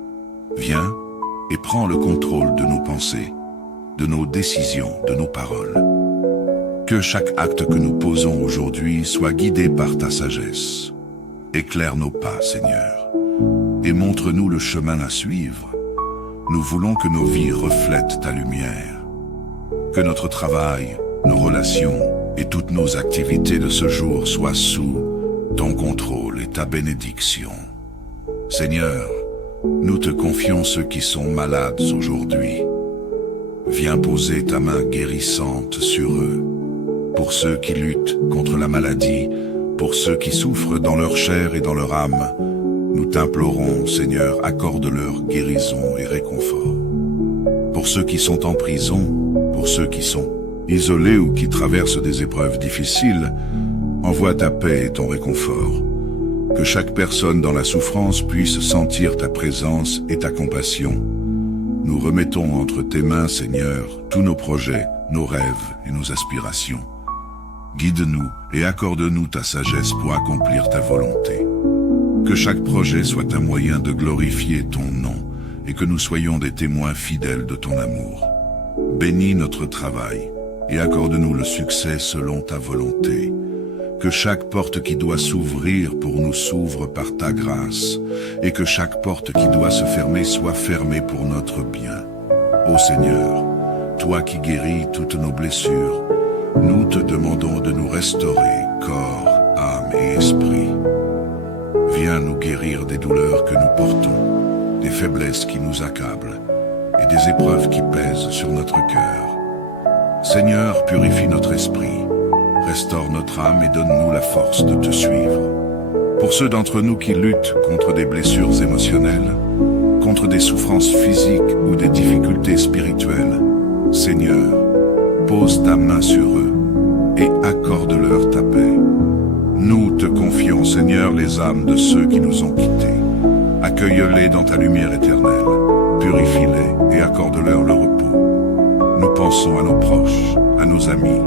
Viens et prends le contrôle de nos pensées, de nos décisions, de nos paroles. Que chaque acte que nous posons aujourd'hui soit guidé par ta sagesse. Éclaire nos pas, Seigneur, et montre-nous le chemin à suivre. Nous voulons que nos vies reflètent ta lumière. Que notre travail, nos relations et toutes nos activités de ce jour soient sous ton contrôle et ta bénédiction. Seigneur, nous te confions ceux qui sont malades aujourd'hui. Viens poser ta main guérissante sur eux. Pour ceux qui luttent contre la maladie, pour ceux qui souffrent dans leur chair et dans leur âme, nous t'implorons, Seigneur, accorde-leur guérison et réconfort. Pour ceux qui sont en prison, pour ceux qui sont isolés ou qui traversent des épreuves difficiles, envoie ta paix et ton réconfort. Que chaque personne dans la souffrance puisse sentir ta présence et ta compassion. Nous remettons entre tes mains, Seigneur, tous nos projets, nos rêves et nos aspirations. Guide-nous et accorde-nous ta sagesse pour accomplir ta volonté. Que chaque projet soit un moyen de glorifier ton nom et que nous soyons des témoins fidèles de ton amour. Bénis notre travail et accorde-nous le succès selon ta volonté. Que chaque porte qui doit s'ouvrir pour nous s'ouvre par ta grâce et que chaque porte qui doit se fermer soit fermée pour notre bien. Ô Seigneur, toi qui guéris toutes nos blessures, nous te demandons de nous restaurer, corps, âme et esprit. Viens nous guérir des douleurs que nous portons, des faiblesses qui nous accablent et des épreuves qui pèsent sur notre cœur. Seigneur, purifie notre esprit, restaure notre âme et donne-nous la force de te suivre. Pour ceux d'entre nous qui luttent contre des blessures émotionnelles, contre des souffrances physiques ou des difficultés spirituelles, Seigneur, pose ta main sur eux et accorde-leur ta paix. Nous te confions, Seigneur, les âmes de ceux qui nous ont quittés. Accueille-les dans ta lumière éternelle, purifie-les et accorde-leur le repos. Nous pensons à nos proches, à nos amis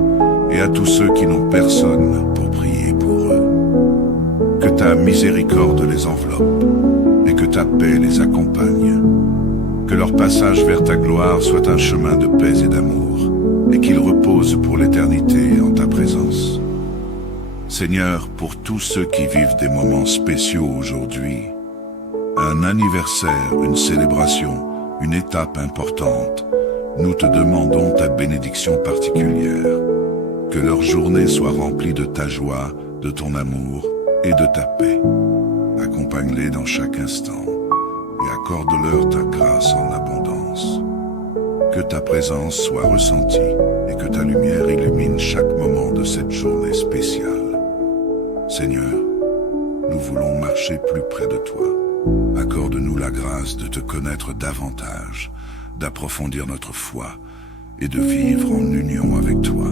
et à tous ceux qui n'ont personne pour prier pour eux. Que ta miséricorde les enveloppe et que ta paix les accompagne. Que leur passage vers ta gloire soit un chemin de paix et d'amour et qu'ils reposent pour l'éternité en ta présence. Seigneur, pour tous ceux qui vivent des moments spéciaux aujourd'hui, un anniversaire, une célébration, une étape importante, nous te demandons ta bénédiction particulière. Que leur journée soit remplie de ta joie, de ton amour et de ta paix. Accompagne-les dans chaque instant et accorde-leur ta grâce en abondance. Que ta présence soit ressentie et que ta lumière illumine chaque moment de de cette journée spéciale. Seigneur, nous voulons marcher plus près de toi. Accorde-nous la grâce de te connaître davantage, d'approfondir notre foi et de vivre en union avec toi.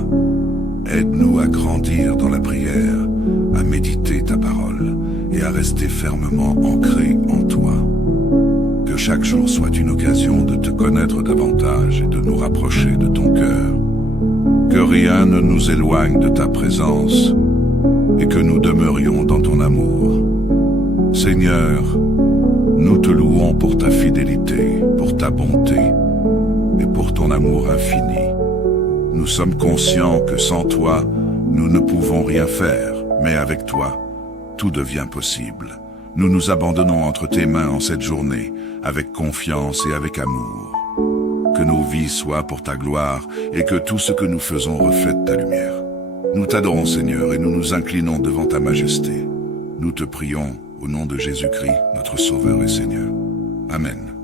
Aide-nous à grandir dans la prière, à méditer ta parole et à rester fermement ancrés en toi. Que chaque jour soit une occasion de te connaître davantage et de nous rapprocher de ton cœur. Que rien ne nous éloigne de ta présence et que nous demeurions dans ton amour. Seigneur, nous te louons pour ta fidélité, pour ta bonté et pour ton amour infini. Nous sommes conscients que sans toi, nous ne pouvons rien faire, mais avec toi, tout devient possible. Nous nous abandonnons entre tes mains en cette journée, avec confiance et avec amour. Que nos vies soient pour ta gloire et que tout ce que nous faisons reflète ta lumière. Nous t'adorons, Seigneur, et nous nous inclinons devant ta majesté. Nous te prions au nom de Jésus-Christ, notre Sauveur et Seigneur. Amen.